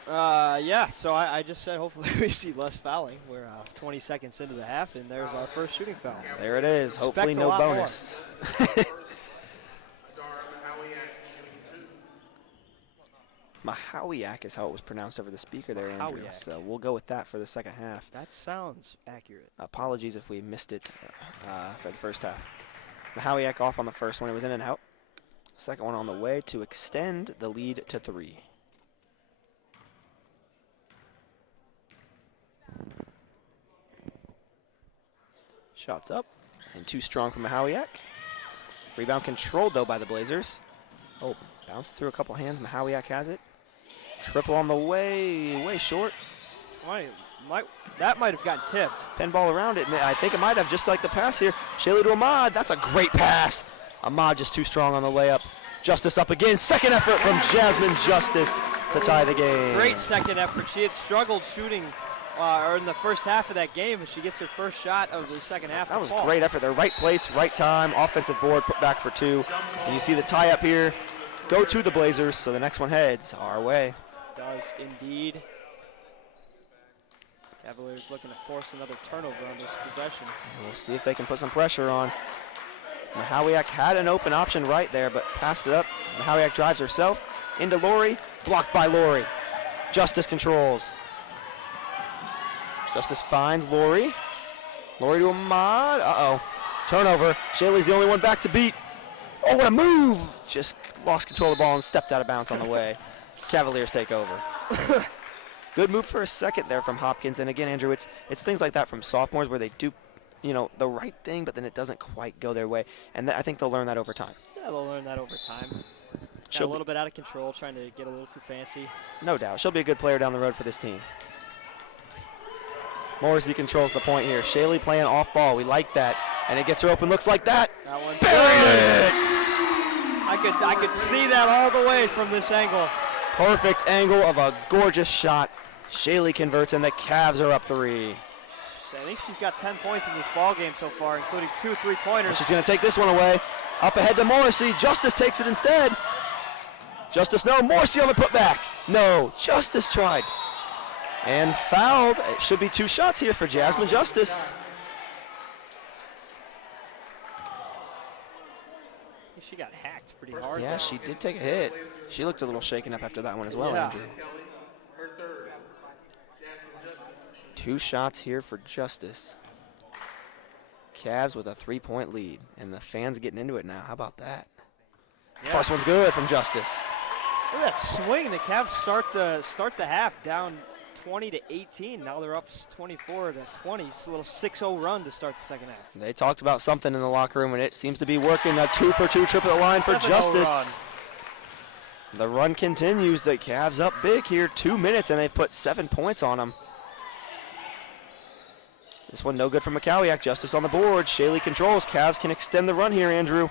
Yeah, so I just said hopefully we see less fouling. We're 20 seconds into the half, and there's our first shooting foul. There it is. Hopefully no bonus. Machowiak is how it was pronounced over the speaker there, Andrew. So we'll go with that for the second half. That sounds accurate. Apologies if we missed it for the first half. Machowiak off on the first one. It was in and out. Second one on the way to extend the lead to 3. Shots up, and too strong from Machowiak. Rebound controlled, though, by the Blazers. Oh, bounced through a couple hands. Machowiak has it. Triple on the way short. That might have gotten tipped. Pinball around it, and I think it might have, just like the pass here. Shaley to Ahmad. That's a great pass. Ahmad just too strong on the layup. Justice up again. Second effort from Jasmine Justice to tie the game. Great second effort. She had struggled shooting or in the first half of that game, and she gets her first shot of the second half. That was great effort there. Right place, right time. Offensive board, put back for 2. And you see the tie up here. Go to the Blazers, so the next one heads our way. Does indeed. Cavaliers looking to force another turnover on this possession. And we'll see if they can put some pressure on. Machowiak had an open option right there, but passed it up. Machowiak drives herself into Laurie. Blocked by Laurie. Justice controls. Justice finds Laurie. Laurie to Ahmad. Uh-oh. Turnover. Shaley's the only one back to beat. Oh, what a move! Just lost control of the ball and stepped out of bounds on the way. Cavaliers take over. Good move for a second there from Hopkins. And again, Andrew, it's things like that from sophomores where they do, the right thing, but then it doesn't quite go their way. And I think they'll learn that over time. Yeah, they'll learn that over time. Got a little bit out of control, trying to get a little too fancy. No doubt. She'll be a good player down the road for this team. Morrissey controls the point here. Shaley playing off ball. We like that. And it gets her open. Looks like that. That one's buried it! I could see that all the way from this angle. Perfect angle of a gorgeous shot. Shaley converts, and the Cavs are up 3. I think she's got 10 points in this ball game so far, including 2 3-pointers. And she's going to take this one away. Up ahead to Morrissey. Justice takes it instead. Justice, no. Morrissey on the putback. No. Justice tried. And fouled. It should be 2 shots here for Jasmine Justice. She got hacked pretty hard. Yeah, she did take a hit. She looked a little shaken up after that one as well, Yeah. Andrew. 2 shots here for Justice. Cavs with a 3-point lead, and the fans getting into it now. How about that? Yeah. First one's good from Justice. Look at that swing. The Cavs start the half down 20-18. Now they're up 24-20. It's a little 6-0 run to start the second half. They talked about something in the locker room, and it seems to be working. A 2-for-2 trip at the line for 7-0 Justice. The run continues. The Cavs up big here. 2 minutes, and they've put 7 points on them. This one no good from McCowiak. Justice on the board. Shaley controls. Cavs can extend the run here, Andrew.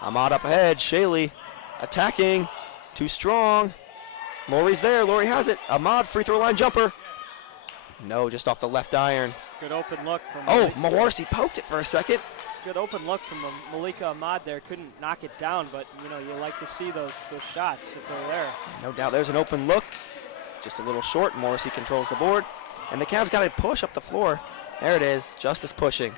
Ahmad up ahead. Shaley attacking. Too strong. Lori's there. Lori has it. Ahmad, free throw line jumper. No, just off the left iron. Good open look from Oh, Mawarsi poked it for a second. Good open look from Malika Ahmad there. Couldn't knock it down, but you know, you like to see those shots if they're there. No doubt there's an open look. Just a little short. Morrissey controls the board. And the Cavs got to push up the floor. There it is. Justice pushing.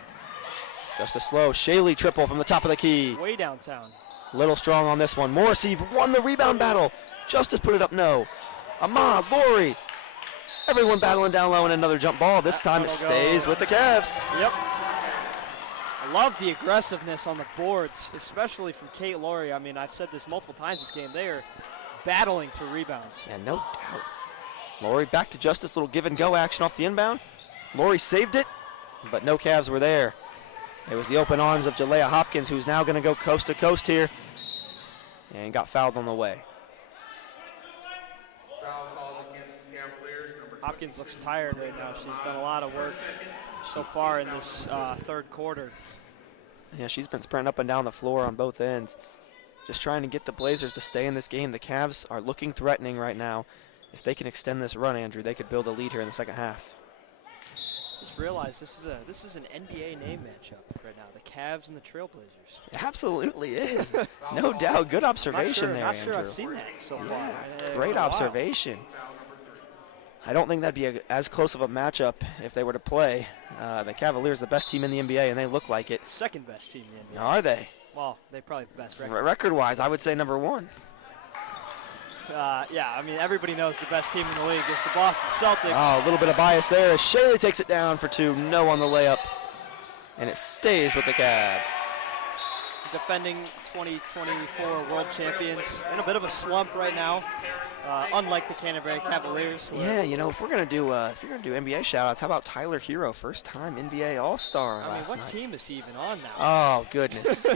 Justice slow. Shaley triple from the top of the key. Way downtown. Little strong on this one. Morrissey won the rebound battle. Justice put it up, no. Ahmad, Lori. Everyone battling down low and another jump ball. This time it stays with the Cavs. Yep. I love the aggressiveness on the boards, especially from Kate Lori. I mean, I've said this multiple times this game. They are battling for rebounds. Yeah, no doubt. Lori back to Justice. Little give and go action off the inbound. Lori saved it, but no Cavs were there. It was the open arms of Jalea Hopkins, who's now going to go coast to coast here, and got fouled on the way. Foul called against the Cavaliers, number Hopkins looks tired right now. She's done a lot of work so far in this third quarter. Yeah, she's been sprinting up and down the floor on both ends, just trying to get the Blazers to stay in this game. The Cavs are looking threatening right now. If they can extend this run, Andrew, they could build a lead here in the second half. Just realize this is an NBA name matchup right now. The Cavs and the Trailblazers. It absolutely is. No doubt. Good observation there, Not Andrew. sure I've seen that so far. Yeah, great observation. I don't think that'd be as close of a matchup if they were to play. The Cavaliers, the best team in the NBA, and they look like it. Second best team in the NBA. Are they? Well, they probably have the best record. Record-wise, I would say number 1. Yeah, I mean, everybody knows the best team in the league is the Boston Celtics. Oh, a little bit of bias there as Shaley takes it down for 2. No on the layup. And it stays with the Cavs. Defending 2024 world champions. In a bit of a slump right now, unlike the Canterbury Cavaliers. Yeah, you know, if you're gonna do NBA shout-outs, how about Tyler Hero, first-time NBA All-Star last what night? team is he even on now? Oh, goodness.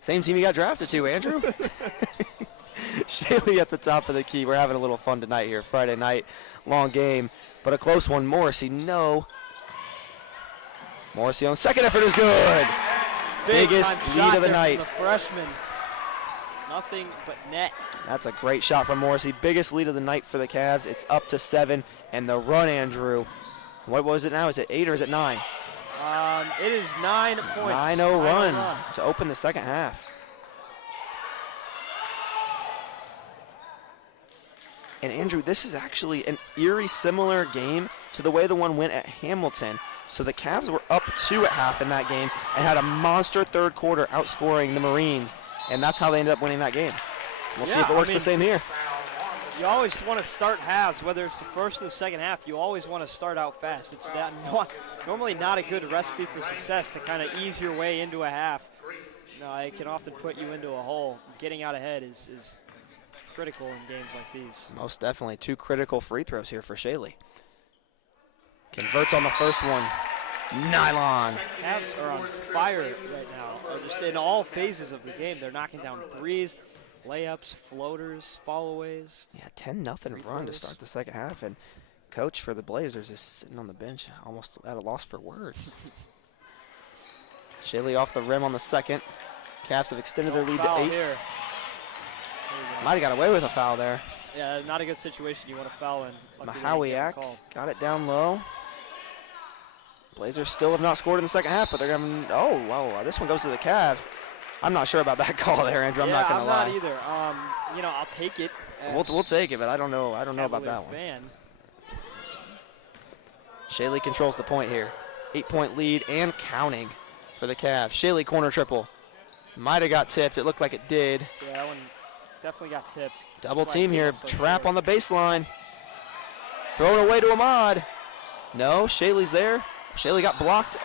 Same team he got drafted to, Andrew. Shaley at the top of the key. We're having a little fun tonight here. Friday night, long game, but a close one. Morrissey, no. Morrissey on the second effort is good. Biggest lead of the night. The freshman. Nothing but net. That's a great shot from Morrissey. Biggest lead of the night for the Cavs. It's up to 7, and the run, Andrew. What was it now? Is it 8 or is it 9? It is 9 points. 9-0 run to open the second half. And Andrew, this is actually an eerie similar game to the way the one went at Hamilton. So the Cavs were up 2 at half in that game and had a monster third quarter outscoring the Marines, and that's how they ended up winning that game. We'll see if it works the same here. You always want to start halves, whether it's the first or the second half. You always want to start out fast. It's normally not a good recipe for success to kind of ease your way into a half. No, it can often put you into a hole. Getting out ahead is critical in games like these. Most definitely. 2 critical free throws here for Shaley. Converts on the first one. Nylon. Cavs are on fire right now. They're just in all phases of the game. They're knocking down threes, layups, floaters, followays. Yeah, 10-0 run to start the second half, and coach for the Blazers is sitting on the bench almost at a loss for words. Shaley off the rim on the second. Cavs have extended their lead to 8. Here. Might have got away with a foul there. Yeah, not a good situation. You want to foul in. Mahawiak got it down low. Blazers still have not scored in the second half, but they're going to, oh, wow, this one goes to the Cavs. I'm not sure about that call there, Andrew. I'm not going to lie. I'm not either. You know, I'll take it. We'll take it, but I don't know about that one. Shaley controls the point here. 8-point lead and counting for the Cavs. Shaley corner triple. Might have got tipped. It looked like it did. Yeah, that one definitely got tipped. Double That's why team it came here. up so Trap short. on the baseline. Thrown away to Ahmad. No, Shaylee's there. Shaylee got blocked.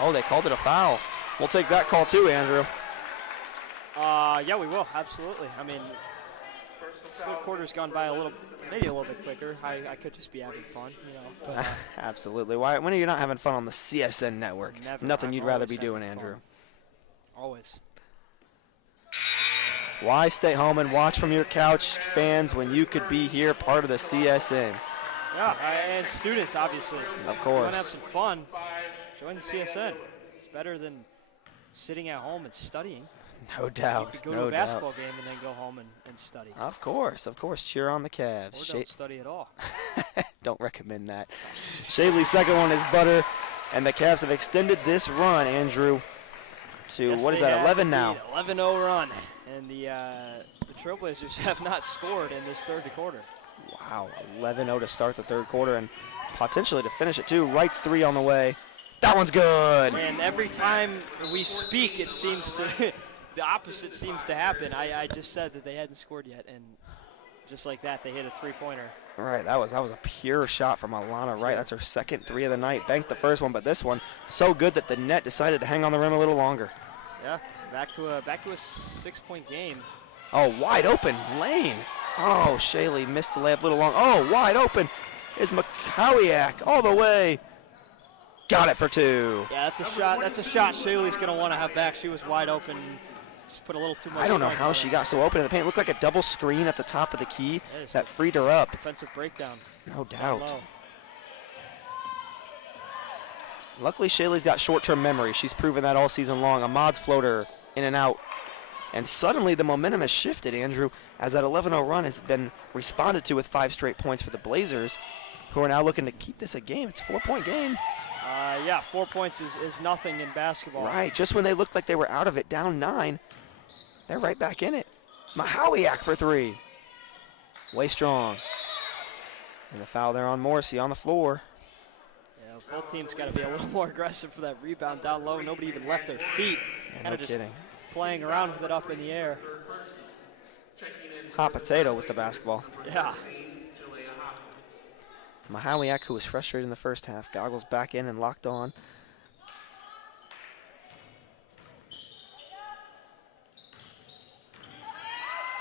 Oh, they called it a foul. We'll take that call too, Andrew. Yeah, we will. Absolutely. I mean, this third quarter's gone by maybe a little bit quicker. I could just be having fun, you know. But, Absolutely. Why? When are you not having fun on the CSN network? never. Nothing I'm you'd rather always be doing, having fun. Andrew. Always. Why stay home and watch from your couch, fans, when you could be here part of the CSN? Yeah, and students, obviously. Of If you want course. to have some fun, join the CSN. It's better than sitting at home and studying. No You doubt. could go No to a doubt. basketball game and then go home and study. Of course. Cheer on the Cavs. Or don't study at all. Don't recommend that. Shaylee's second one is butter, and the Cavs have extended this run, Andrew, to Yes, what is they that? have 11 now. indeed. 11-0 run, and the Trailblazers have not scored in this third quarter. Wow, 11-0 to start the third quarter, and potentially to finish it too. Wright's three on the way. That one's good. And every time we speak, it seems to the opposite seems to happen. I just said that they hadn't scored yet, and just like that, they hit a three-pointer. Right, that was a pure shot from Alana Wright. That's her second three of the night. Banked the first one, but this one so good that the net decided to hang on the rim a little longer. Yeah, back to a 6-point game. Oh, wide open lane. Oh, Shaylee missed the layup a little long. Oh, wide open is Makowiak all the way. Got it for two. Yeah, that's a shot. That's a shot Shaylee's going to want to have back. She was wide open. Just put a little too much. I don't know strength how on she it. got so open in the paint. It looked like a double screen at the top of the key It's that a freed her up. defensive breakdown. No Down doubt. low. Luckily, Shaylee's got short-term memory. She's proven that all season long. Ahmad's floater in and out. And suddenly the momentum has shifted, Andrew, as that 11-0 run has been responded to with 5 straight points for the Blazers, who are now looking to keep this a game. It's a 4-point game. Yeah, 4 points is nothing in basketball. Right, just when they looked like they were out of it, down 9, they're right back in it. Makowiak for three. Way strong. And the foul there on Morrissey on the floor. Yeah, both teams got to be a little more aggressive for that rebound down low. Nobody even left their feet. Yeah, Kind no of just kidding. playing around with it up in the air. Hot potato with the basketball. Yeah. Makowiak, who was frustrated in the first half, goggles back in and locked on.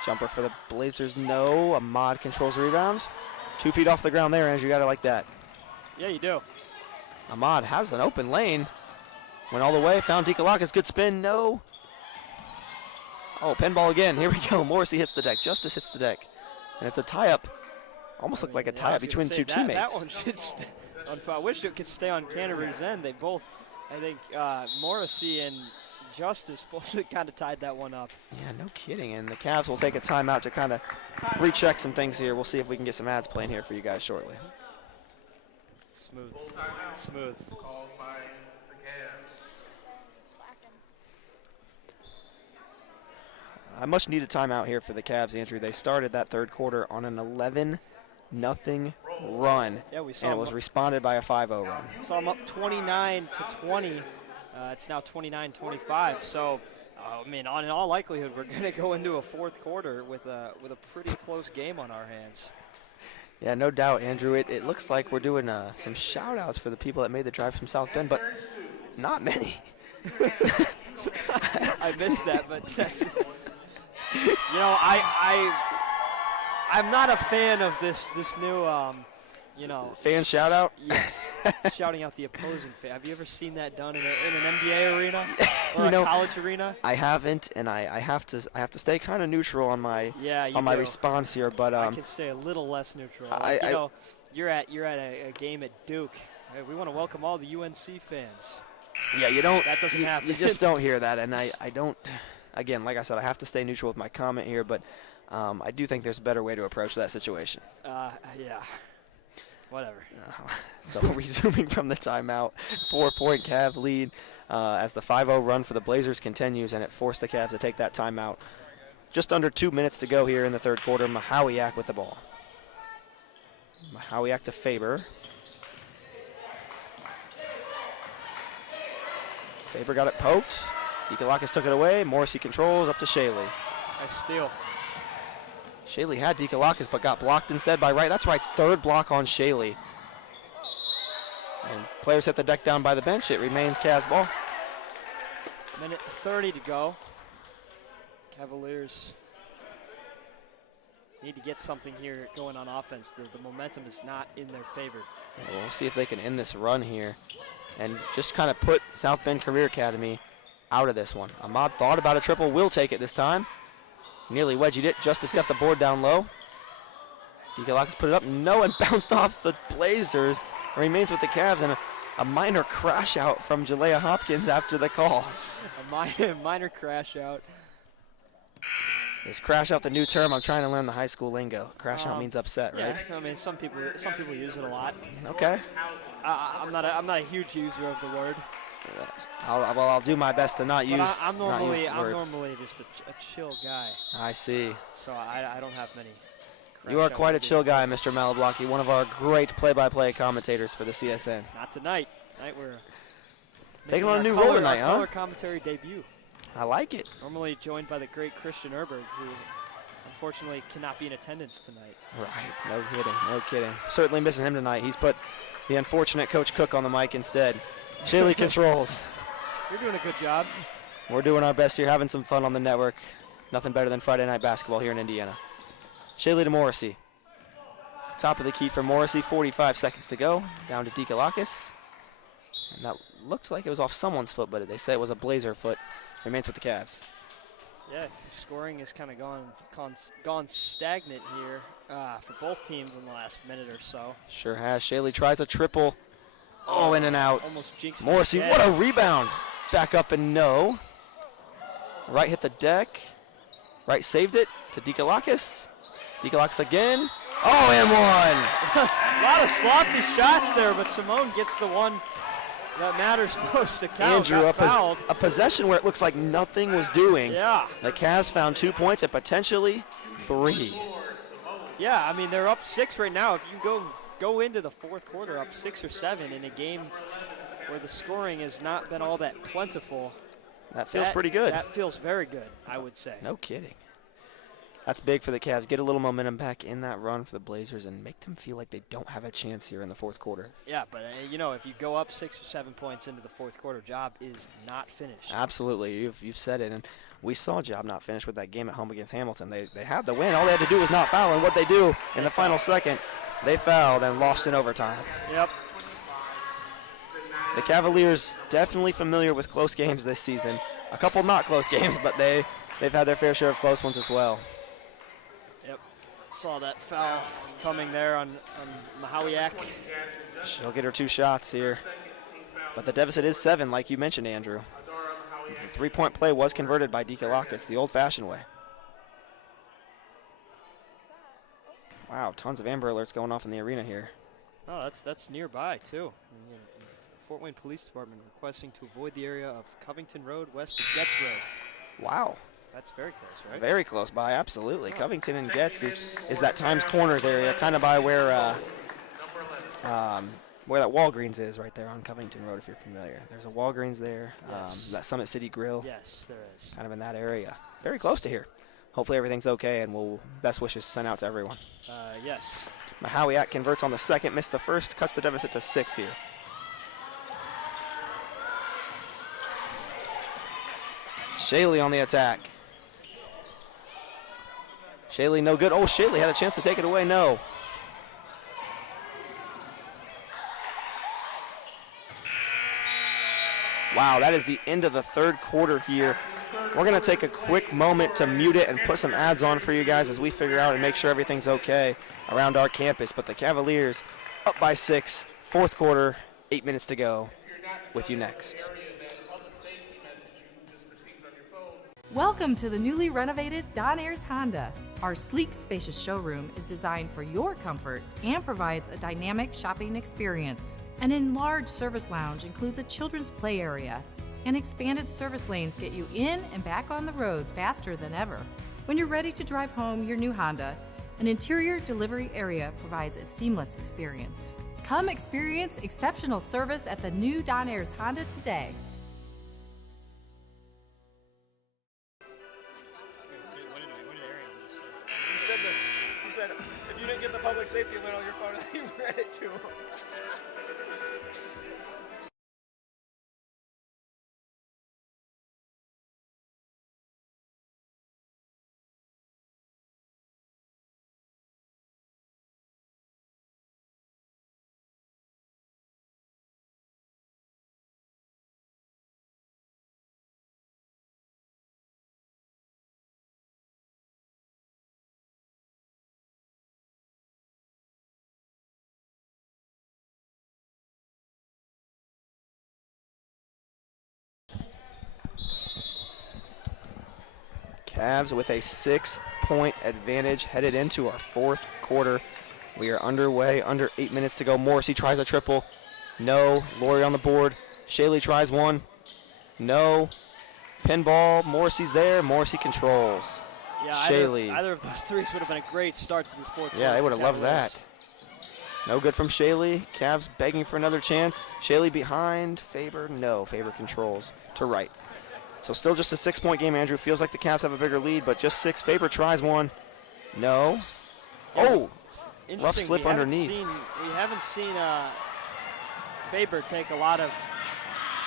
Jumper for the Blazers, no. Ahmad controls the rebound. 2 feet off the ground there, Andrew. You gotta like that. Yeah, you do. Ahmad has an open lane. Went all the way, found Dikalakis. Good spin, no. Oh, pinball again. Here we go. Morrissey hits the deck. Justice hits the deck. And it's a tie-up. Almost looked like a Yeah, I tie-up was gonna between say two that, teammates. That one should stay. I wish it could stay on Canterbury's end. They both, I think, Morrissey and Justice both kind of tied that one up. Yeah, no kidding. And the Cavs will take a timeout to kind of recheck some things here. We'll see if we can get some ads playing here for you guys shortly. Smooth. Smooth. Called by the Cavs. A much needed timeout here for the Cavs, Andrew. They started that third quarter on an 11-0 run. Yeah, we saw and it them was up- responded by a 5-0 run. So I'm up 29-20. It's now 29-25. So, I mean, in all likelihood, we're going to go into a fourth quarter with a pretty close game on our hands. Yeah, no doubt, Andrew. It looks like we're doing some shout-outs for the people that made the drive from South Bend, but not many. I missed that, but that's just, you know, I'm not a fan of this new you know, Fan shout-out? yes, shouting out the opposing fan. Have you ever seen that done in an NBA arena or You a know, college arena? I haven't, and I have to stay kind of neutral on my Yeah, you on my do. response here, but I can stay a little less neutral. I- You know, you're at a game at Duke. Hey, we want to welcome all the UNC fans. yeah, you don't. That doesn't happen. You just don't hear that, and I don't. Again, like I said, I have to stay neutral with my comment here, but I do think there's a better way to approach that situation. Yeah. Whatever. So resuming from the timeout, 4-point Cav lead as the 5-0 run for the Blazers continues, and it forced the Cavs to take that timeout. Just under 2 minutes to go here in the third quarter. Makowiak with the ball. Makowiak to Faber. Faber got it poked. Dikalakis took it away. Morrissey controls up to Shaley. Nice steal. Shaley had Dikalakis but got blocked instead by Wright. That's Wright's third block on Shaley. And players hit the deck down by the bench. It remains Cavs ball. Minute 30 to go. Cavaliers need to get something here going on offense. The momentum is not in their favor. Yeah, we'll see if they can end this run here and just kind of put South Bend Career Academy out of this one. Ahmad thought about a triple, will take it this time. Nearly wedged it. Justice got the board down low. Dikalakis put it up, no, and bounced off the Blazers. Remains with the Cavs, and a minor crash out from Jalea Hopkins after the call. A minor crash out. Is crash out the new term? I'm trying to learn the high school lingo. Crash out means upset, right? Yeah, I mean some people use it a lot. Okay. I'm not a huge user of the word. I'll do my best to not use. But I'm normally words. just a chill guy. I see. So I don't have many. You are quite a chill guy, Mr. Malablocki, one of our great play-by-play commentators for the CSN. Not tonight. Tonight we're taking making on a our new role tonight, our huh? color commentary debut. I like it. Normally joined by the great Christian Erberg, who unfortunately cannot be in attendance tonight. Right, no kidding, no kidding. Certainly missing him tonight. He's put the unfortunate Coach Cook on the mic instead. Shaley controls. You're doing a good job. We're doing our best here, having some fun on the network. Nothing better than Friday night basketball here in Indiana. Shaley to Morrissey. Top of the key for Morrissey, 45 seconds to go. Down to Dikalakis. And that looked like it was off someone's foot, but they say it was a Blazer foot. Remains with the Cavs. Yeah, scoring has kind of gone stagnant here for both teams in the last minute or so. Sure has. Shaley tries a triple. Oh, in and out. Almost jinxed Morrissey, it. what a rebound. Back up and no. Wright hit the deck. Wright saved it to Dikalakis. Dikalakis again. Oh, and one. A lot of sloppy shots there, but Simone gets the one that matters most to count. Andrew, Got a possession where it looks like nothing was doing. Yeah. The Cavs found 2 points and potentially 3. Yeah, I mean, they're up 6 right now. If you go into the fourth quarter up 6 or 7 in a game where the scoring has not been all that plentiful. That feels pretty good. That feels very good, I would say. No kidding. That's big for the Cavs. Get a little momentum back in that run for the Blazers and make them feel like they don't have a chance here in the fourth quarter. Yeah, but, if you go up 6 or 7 points into the fourth quarter, job is not finished. Absolutely. You've said it. And we saw job not finished with that game at home against Hamilton. They had the win. All they had to do was not foul. And what they do in the final second, they fouled and lost in overtime. Yep. The Cavaliers definitely familiar with close games this season. A couple not close games, but they've had their fair share of close ones as well. Yep. Saw that foul coming there on Mahawiak. She'll get her 2 shots here. But the deficit is 7, like you mentioned, Andrew. The 3-point play was converted by Dikalakis the old-fashioned way. Wow, tons of Amber Alerts going off in the arena here. Oh, that's nearby, too. Fort Wayne Police Department requesting to avoid the area of Covington Road west of Getz Road. Wow. That's very close, right? Very close by, absolutely. Covington and Getz is that Times Corners area, kind of by where that Walgreens is right there on Covington Road, if you're familiar. There's a Walgreens there, Yes. that Summit City Grill. Yes, there is. Kind of in that area. Very close to here. Hopefully everything's okay, and we'll best wishes sent out to everyone. Yes. Mahawiak converts on the second, missed the first, cuts the deficit to 6 here. Shaley on the attack. Shaley no good. Oh, Shaley had a chance to take it away. No. Wow, that is the end of the third quarter here. We're going to take a quick moment to mute it and put some ads on for you guys as we figure out and make sure everything's okay around our campus. But the Cavaliers up by 6, fourth quarter, 8 minutes to go. With you next. Welcome to the newly renovated Don Ayers Honda. Our sleek, spacious showroom is designed for your comfort and provides a dynamic shopping experience. An enlarged service lounge includes a children's play area, and expanded service lanes get you in and back on the road faster than ever. When you're ready to drive home your new Honda, an interior delivery area provides a seamless experience. Come experience exceptional service at the new Don Ayers Honda today. public safety alert on your phone and you read it to him. Cavs with a 6-point advantage headed into our fourth quarter. We are underway, under 8 minutes to go. Morrissey tries a triple. No. Lori on the board. Shaley tries one. No. Pinball. Morrissey's there. Morrissey controls. Yeah, Shaley. Either of those threes would have been a great start to this fourth quarter. Yeah, they would have loved Cavaliers. that. No good from Shaley. Cavs begging for another chance. Shaley behind. Faber. No. Faber controls to right. So still just a 6-point game, Andrew. Feels like the Cavs have a bigger lead, but just 6. Faber tries one. No. Oh, rough slip underneath. We haven't seen Faber take a lot of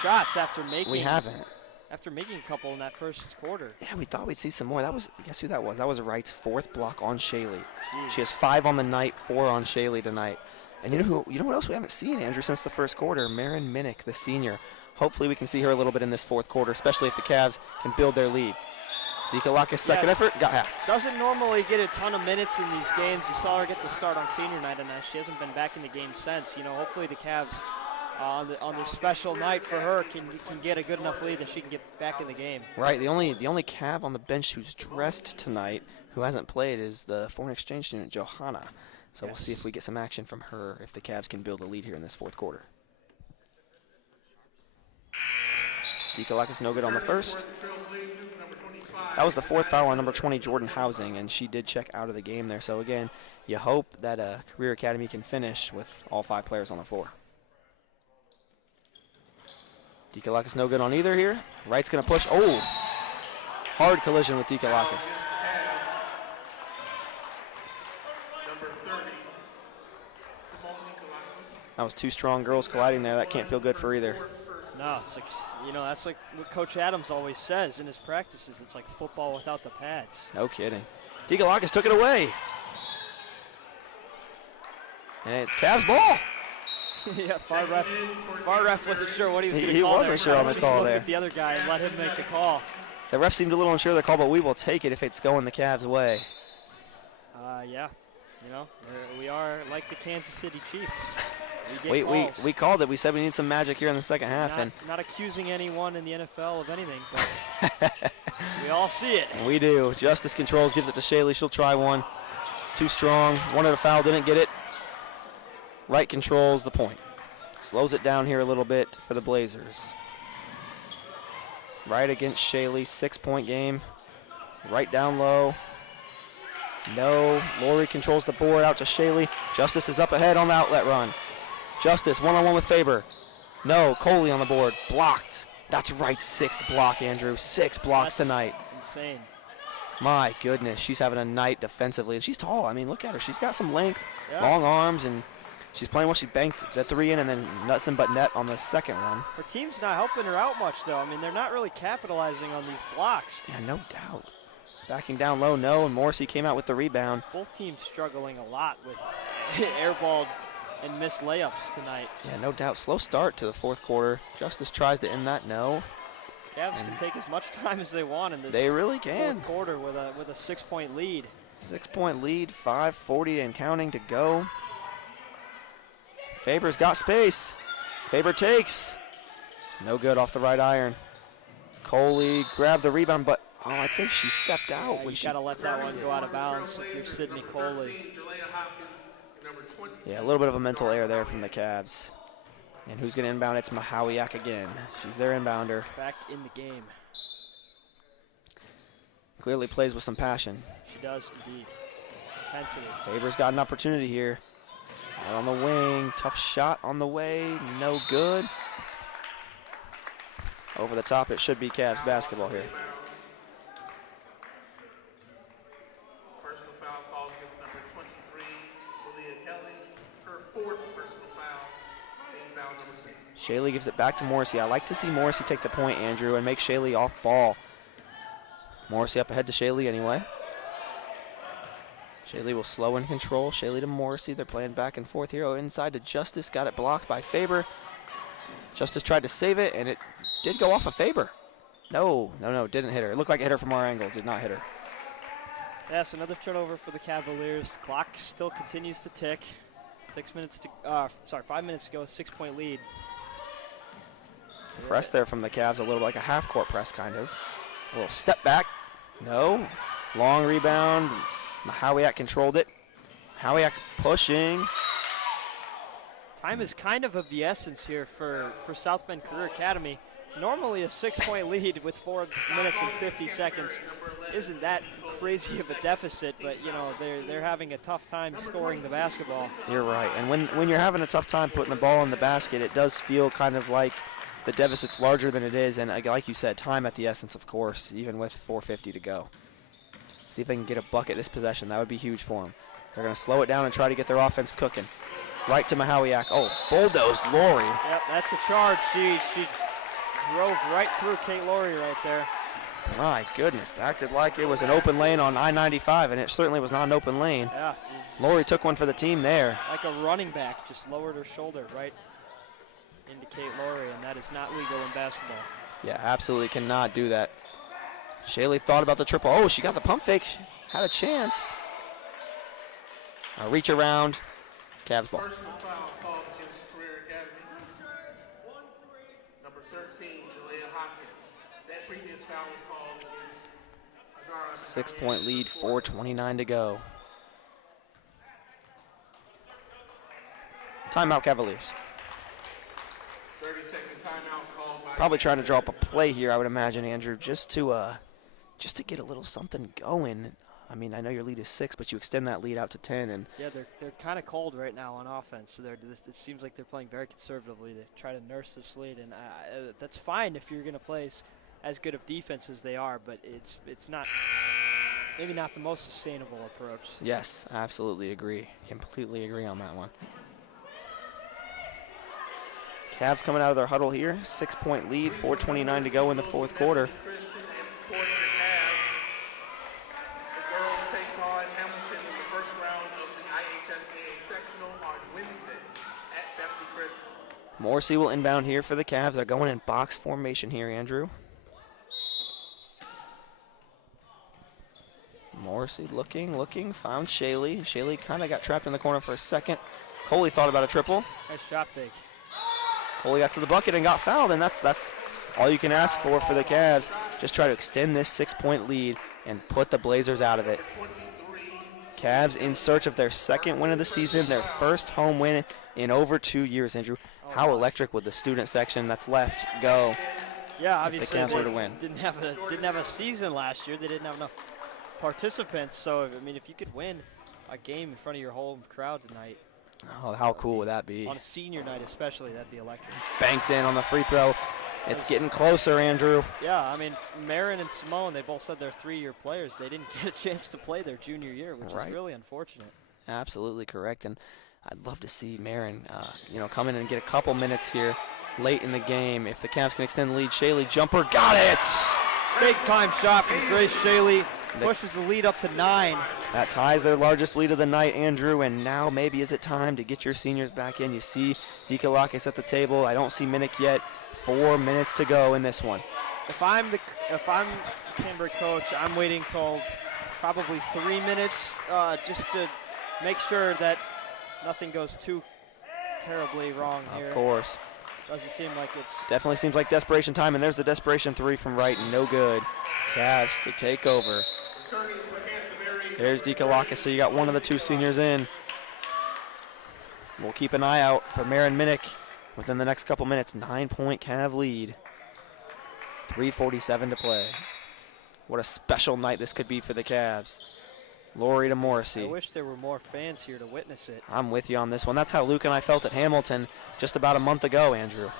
shots after making. We haven't. After making a couple in that first quarter. Yeah, we thought we'd see some more. That was, guess who that was? That was Wright's 4th block on Shaley. Jeez. She has 5 on the night, 4 on Shaley tonight. And you know what else we haven't seen, Andrew, since the first quarter? Marin Minnick, the senior. Hopefully we can see her a little bit in this fourth quarter, especially if the Cavs can build their lead. Dikalakis' second effort, got hacked. Doesn't normally get a ton of minutes in these games. You saw her get the start on senior night, and she hasn't been back in the game since. You know, hopefully the Cavs on this special night for her can get a good enough lead that she can get back in the game. Right, the only Cav on the bench who's dressed tonight who hasn't played is the foreign exchange student, Johanna. So We'll see if we get some action from her if the Cavs can build a lead here in this fourth quarter. Dikalakis no good on the first. That was the 4th foul on number 20, Jordan Housing, and she did check out of the game there. So again, you hope that Career Academy can finish with all 5 players on the floor. Dikalakis no good on either here. Wright's going to push. Oh, hard collision with Dikalakis. That was 2 strong girls colliding there. That can't feel good for either. No, it's like, that's like what Coach Adams always says in his practices. It's like football without the pads. No kidding. Dikalakis took it away. And it's Cavs ball. Yeah, far ref wasn't sure what he was going to call. He wasn't sure on the call there. Just looked at the other guy and let him make the call. The ref seemed a little unsure of the call, but we will take it if it's going the Cavs' way. Yeah, we are like the Kansas City Chiefs. We called it. We said we need some magic here in the second half. Not accusing anyone in the NFL of anything, but we all see it. We do. Justice controls, gives it to Shaley. She'll try one. Too strong. Wanted a foul, didn't get it. Wright controls the point. Slows it down here a little bit for the Blazers. Wright against Shaley, 6-point game. Wright down low. No. Lori controls the board out to Shaley. Justice is up ahead on the outlet run. Justice, one-on-one with Faber. No, Coley on the board. Blocked. That's Wright's 6th block, Andrew. 6 blocks tonight. Insane. My goodness, she's having a night defensively. And she's tall. I mean, look at her. She's got some length, long arms, and she's playing well. She banked the 3 in and then nothing but net on the second one. Her team's not helping her out much, though. I mean, they're not really capitalizing on these blocks. Yeah, no doubt. Backing down low, no, and Morrissey came out with the rebound. Both teams struggling a lot with airballed and missed layups tonight. Yeah, no doubt. Slow start to the fourth quarter. Justice tries to end that, no. Cavs can take as much time as they want in this they really can. fourth quarter with a 6-point lead. 6-point lead, 5:40 and counting to go. Faber's got space. Faber takes. No good off the right iron. Coley grabbed the rebound, but I think she stepped out. You got to let that one go out of bounds if you're Sydney Coley. Yeah, a little bit of a mental error there from the Cavs. And who's going to inbound? It's Mahawiak again. She's their inbounder. Back in the game. Clearly plays with some passion. She does indeed. Intensity. Faber's got an opportunity here. Out on the wing. Tough shot on the way. No good. Over the top, it should be Cavs basketball here. Personal foul calls against number 23, Shaley gives it back to Morrissey. I like to see Morrissey take the point, Andrew, and make Shaley off ball. Morrissey up ahead to Shaley anyway. Shaley will slow and control. Shaley to Morrissey. They're playing back and forth here. Oh, inside to Justice. Got it blocked by Faber. Justice tried to save it, and it did go off of Faber. No, didn't hit her. It looked like it hit her from our angle. Did not hit her. Yes, another turnover for the Cavaliers. Clock still continues to tick. 5 minutes to go, 6-point lead. Press there from the Cavs, a little like a half-court press, kind of. A little step back. No. Long rebound. Mahawiak controlled it. Mahawiak pushing. Time is kind of the essence here for South Bend Career Academy. Normally a 6-point lead with 4 minutes and 50 seconds isn't that crazy of a deficit, but you know they're having a tough time scoring the basketball. You're right, and when you're having a tough time putting the ball in the basket, it does feel kind of like the deficit's larger than it is, and like you said, time at the essence, of course, even with 4:50 to go. See if they can get a bucket this possession. That would be huge for them. They're going to slow it down and try to get their offense cooking. Right to Mahawiak. Oh, bulldozed Lori. Yep, that's a charge. She drove right through Kate Laurie right there. My goodness, acted like it was an open lane on I-95, and it certainly was not an open lane. Yeah. Lori took one for the team there. Like a running back, just lowered her shoulder right into Kate Laurie, and that is not legal in basketball. Yeah, absolutely cannot do that. Shaley thought about the triple. Oh, she got the pump fake. She had a chance. A reach around. Cavs ball. Personal foul called against Career Academy. Number 13, Jalea Hopkins. That previous foul was called against Agara. 6-point lead, 4:29 to go. Timeout, Cavaliers. 30-second timeout called by. Probably trying to draw up a play here, I would imagine, Andrew, just to get a little something going. I mean, I know your lead is 6, but you extend that lead out to 10, and Yeah, they're kind of cold right now on offense. So it seems like they're playing very conservatively to try to nurse this lead, and that's fine if you're going to play as good of defense as they are. But it's not maybe not the most sustainable approach. yes, absolutely agree. Completely agree on that one. Cavs coming out of their huddle here. 6-point lead, 4:29 to go in the fourth quarter. Christian and support the Cavs. The girls take on Hamilton in the first round of the IHSAA sectional on Wednesday at Bethany Christian. Morrissey will inbound here for the Cavs. They're going in box formation here, Andrew. Morrissey looking, found Shaley. Shaley kind of got trapped in the corner for a second. Coley thought about a triple. Nice shot fake. Coley got to the bucket and got fouled, and that's all you can ask for the Cavs. Just try to extend this 6-point lead and put the Blazers out of it. Cavs in search of their second win of the season, their first home win in over 2 years, Andrew. How electric would the student section that's left go? Yeah, obviously Cavs were to win. Didn't have a season last year. They didn't have enough participants. So I mean, if you could win a game in front of your home crowd tonight, Oh, how cool would that be? on a senior night especially, that'd be electric. Banked in on the free throw. It's getting closer, Andrew. Yeah, I mean, Marin and Simone, they both said they're 3-year players. They didn't get a chance to play their junior year, which Right. is really unfortunate. Absolutely correct, and I'd love to see Marin, come in and get a couple minutes here late in the game. If the Cavs can extend the lead, Shaley jumper, got it! Big time shot from Grace Shaley. Pushes the lead up to 9. That ties their largest lead of the night, Andrew, and now maybe is it time to get your seniors back in. You see Dikalakis at the table. I don't see Minnick yet. 4 minutes to go in this one. If I'm Canterbury coach, I'm waiting till probably 3 minutes just to make sure that nothing goes too terribly wrong here. Of course. Doesn't seem like it's... Definitely seems like desperation time, and there's the desperation 3 from right, no good. Cavs to take over. Returning for Canterbury. There's Dikalakis, so you got one of the 2 seniors in. We'll keep an eye out for Marin Minnick within the next couple minutes. 9-point Cav lead. 3:47 to play. What a special night this could be for the Cavs. Lori to Morrissey. I wish there were more fans here to witness it. I'm with you on this one. That's how Luke and I felt at Hamilton just about a month ago, Andrew.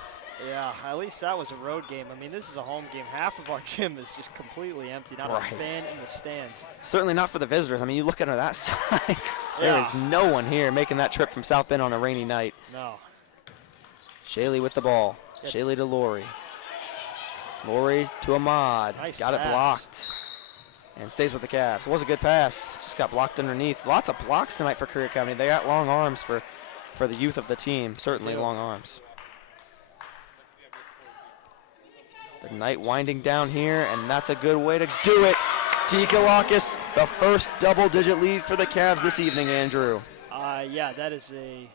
Yeah, at least that was a road game. I mean, this is a home game. Half of our gym is just completely empty. Not Right. a fan in the stands. Certainly not for the visitors. I mean, you look at that side, there Yeah. is no one here making that trip from South Bend on a rainy night. No. Shaylee with the ball. Shaylee to Lori. Lori to Ahmad. Nice got pass. it blocked. And stays with the Cavs. It was a good pass. Just got blocked underneath. Lots of blocks tonight for Career County. They got long arms for the youth of the team. Certainly long arms. The night winding down here, and that's a good way to do it. Dikalakis, the first double-digit lead for the Cavs this evening, Andrew. Yeah, that is a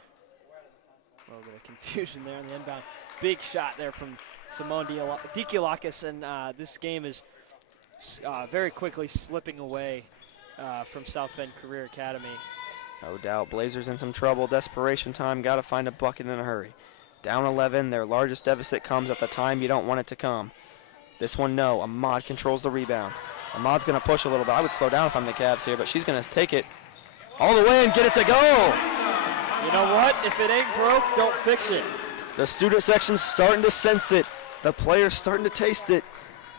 little bit of confusion there on the inbound. Big shot there from Simone Dikalakis, and this game is very quickly slipping away from South Bend Career Academy. No doubt, Blazers in some trouble. Desperation time, got to find a bucket in a hurry. Down 11, their largest deficit comes at the time you don't want it to come. This one, no. Ahmad controls the rebound. Ahmad's going to push a little bit. I would slow down if I'm the Cavs here, but she's going to take it all the way and get it to go. You know what? If it ain't broke, don't fix it. The student section's starting to sense it. The players starting to taste it.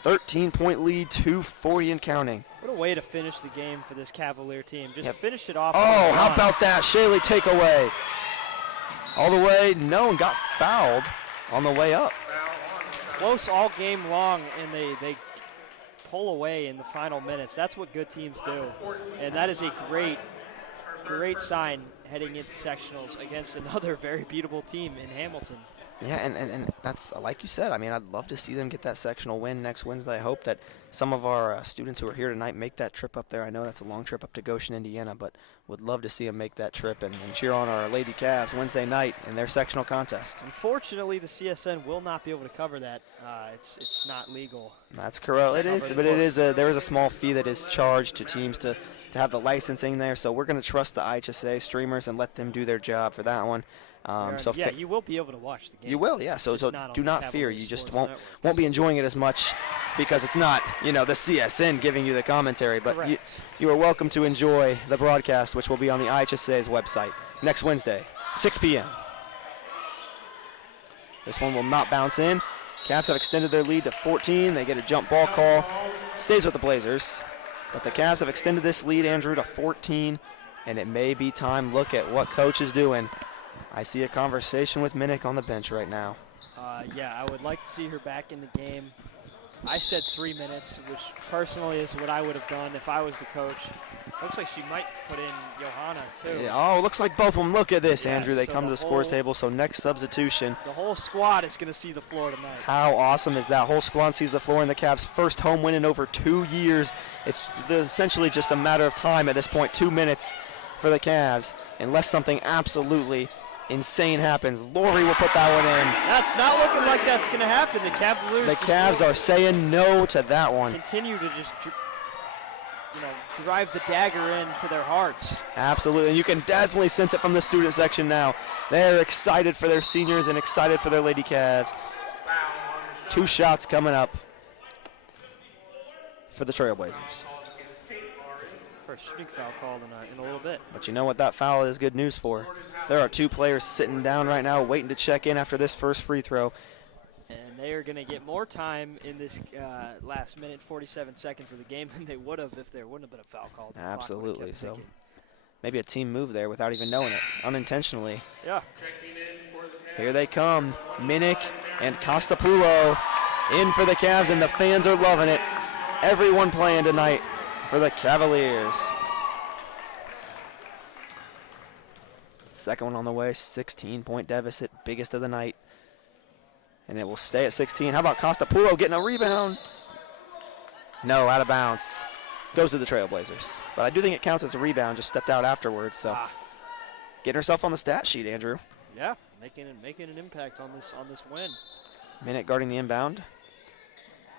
13-point lead, 2:40 and counting. What a way to finish the game for this Cavalier team. Just finish it off. Oh, how about that? Shaylee takeaway. All the way, no, and got fouled on the way up. Close all game long, and they pull away in the final minutes. That's what good teams do, and that is a great sign heading into sectionals against another very beatable team in Hamilton. Yeah, and that's like you said. I mean, I'd love to see them get that sectional win next Wednesday. I hope that some of our students who are here tonight make that trip up there. I know that's a long trip up to Goshen, Indiana, but would love to see them make that trip and cheer on our Lady Cavs Wednesday night in their sectional contest. Unfortunately, the CSN will not be able to cover that. It's not legal. That's correct. It is, but there is a small fee that is charged to teams to have the licensing there. So we're going to trust the IHSA streamers and let them do their job for that one. You will be able to watch the game. You will, yeah. So do not fear. You just won't be enjoying it as much because it's not, the CSN giving you the commentary. But you are welcome to enjoy the broadcast, which will be on the IHSA's website next Wednesday, 6 p.m. This one will not bounce in. Cavs have extended their lead to 14. They get a jump ball call. Stays with the Blazers. But the Cavs have extended this lead, Andrew, to 14. And it may be time. Look at what coach is doing. I see a conversation with Minnick on the bench right now. I would like to see her back in the game. I said 3 minutes, which personally is what I would have done if I was the coach. Looks like she might put in Johanna, too. Yeah, looks like both of them. Look at this, Yes, Andrew. They so come to the scores table, so next substitution. The whole squad is going to see the floor tonight. How awesome is that? Whole squad sees the floor in the Cavs' first home win in over 2 years. It's essentially just a matter of time at this point, 2 minutes for the Cavs, unless something absolutely insane happens. Lori will put that one in. That's not looking like that's going to happen. The Cavaliers. The Cavs are saying no to that one. Continue to just, drive the dagger into their hearts. Absolutely, and you can definitely sense it from the student section now. They're excited for their seniors and excited for their Lady Cavs. 2 shots coming up for the Trailblazers. First shooting foul called in a little bit. But you know what that foul is good news for? There are 2 players sitting down right now waiting to check in after this first free throw. And they are going to get more time in this last minute, 47 seconds of the game than they would have if there wouldn't have been a foul called. Absolutely. So maybe a team move there without even knowing it, unintentionally. Yeah. Here they come. Minnick and Costapulo in for the Cavs, and the fans are loving it. Everyone playing tonight for the Cavaliers. Second one on the way, 16-point deficit, biggest of the night. And it will stay at 16. How about Costapulo getting a rebound? No, out of bounds. Goes to the Trailblazers. But I do think it counts as a rebound, just stepped out afterwards. So getting herself on the stat sheet, Andrew. Yeah, making an impact on this win. Minute guarding the inbound.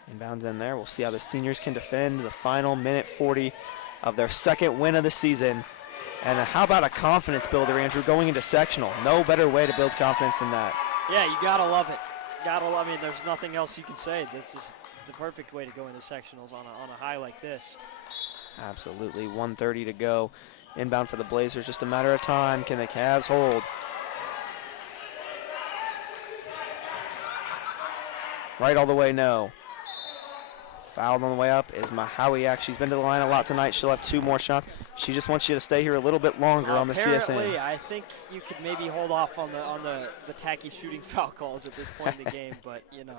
Inbounds in there. We'll see how the seniors can defend the final minute 40 of their second win of the season. And how about a confidence builder, Andrew, going into sectional? No better way to build confidence than that. Yeah, you got to love it. I mean, there's nothing else you can say. This is the perfect way to go into sectionals on a high like this. Absolutely. 1:30 to go. Inbound for the Blazers. Just a matter of time. Can the Cavs hold? Right all the way, no. Fouled on the way up is Mahawiak. She's been to the line a lot tonight. She'll have 2 more shots. She just wants you to stay here a little bit longer on the CSN. Apparently, I think you could maybe hold off on the tacky shooting foul calls at this point in the game, but, you know.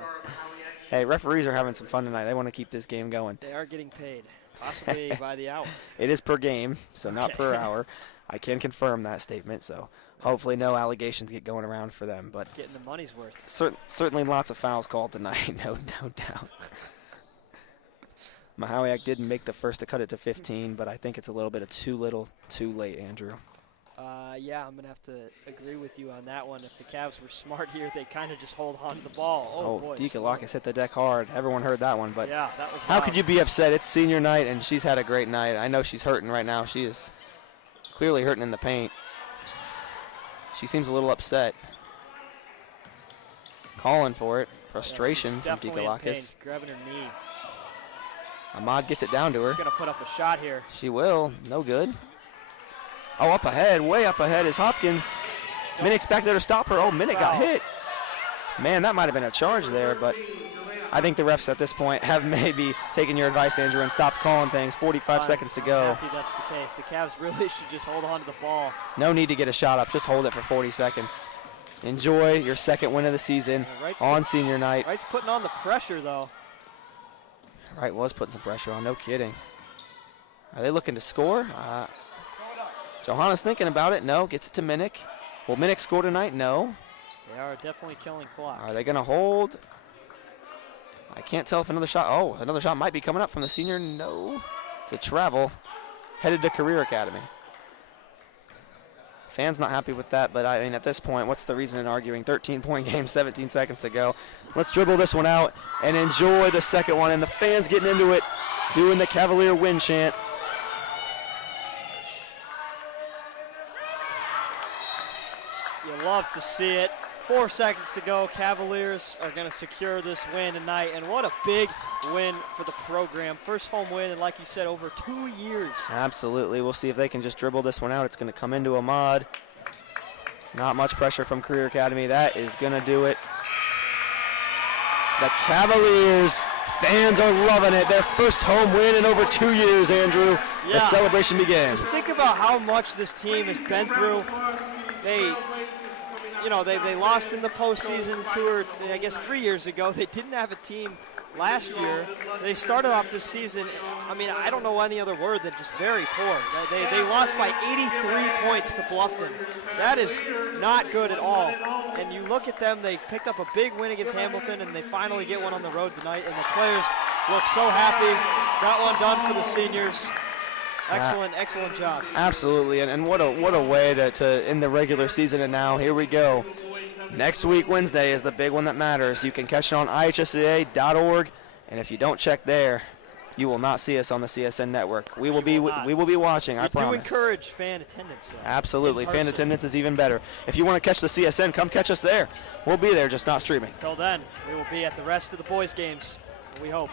Hey, referees are having some fun tonight. They want to keep this game going. They are getting paid, possibly by the hour. It is per game, so not per hour. I can confirm that statement, so hopefully no allegations get going around for them. But getting the money's worth. Certainly lots of fouls called tonight, no doubt. Mahawiak did make the first to cut it to 15, but I think it's a little bit of too little, too late, Andrew. Yeah, I'm going to have to agree with you on that one. If the Cavs were smart here, they'd kind of just hold on to the ball. Oh, boy. Dikalakis hit the deck hard. Everyone heard that one, but yeah, that was how loud. could you be upset? It's senior night, and she's had a great night. I know she's hurting right now. She is clearly hurting in the paint. She seems a little upset. Calling for it. Frustration from Dikalakis. Grabbing her knee. Ahmad gets it down to her. She's going to put up a shot here. She will. No good. Oh, up ahead. Way up ahead is Hopkins. Minnick's back there to stop her. Oh, Minnick got hit. Man, that might have been a charge there, but I think the refs at this point have maybe taken your advice, Andrew, and stopped calling things. 45 seconds to go. I'm happy that's the case. The Cavs really should just hold on to the ball. No need to get a shot up. Just hold it for 40 seconds. Enjoy your second win of the season on senior night. Wright's putting on the pressure, though. Wright was putting some pressure on, no kidding. Are they looking to score? Johanna's thinking about it. No, gets it to Minnick. Will Minnick score tonight? No. They are definitely killing clock. Are they going to hold? I can't tell if another shot. Oh, another shot might be coming up from the senior. No. It's a travel. Headed to Career Academy. Fans not happy with that, but I mean, at this point, what's the reason in arguing? 13-point game, 17 seconds to go. Let's dribble this one out and enjoy the second one. And the fans getting into it, doing the Cavalier win chant. You love to see it. 4 seconds to go. Cavaliers are going to secure this win tonight, and what a big win for the program. First home win, and like you said, over 2 years. Absolutely. We'll see if they can just dribble this one out. It's going to come into Ahmad. Not much pressure from Career Academy. That is going to do it. The Cavaliers fans are loving it. Their first home win in over 2 years, Andrew. Yeah. The celebration begins. Just think about how much this team has been through. They lost in the postseason 3 years ago. They didn't have a team last year. They started off this season, I don't know any other word than just very poor. They lost by 83 points to Bluffton. That is not good at all. And you look at them, they picked up a big win against Hamilton, and they finally get one on the road tonight, and the players look so happy. Got one done for the seniors. Excellent job. Absolutely, and what a way to end the regular season. And now here we go. Next week, Wednesday, is the big one that matters. You can catch it on ihsaa.org, and if you don't check there, you will not see us on the CSN network. We will be watching. I promise. We do encourage fan attendance. Absolutely, fan attendance is even better. If you want to catch the CSN, come catch us there. We'll be there, just not streaming. Until then, we will be at the rest of the boys' games. We hope.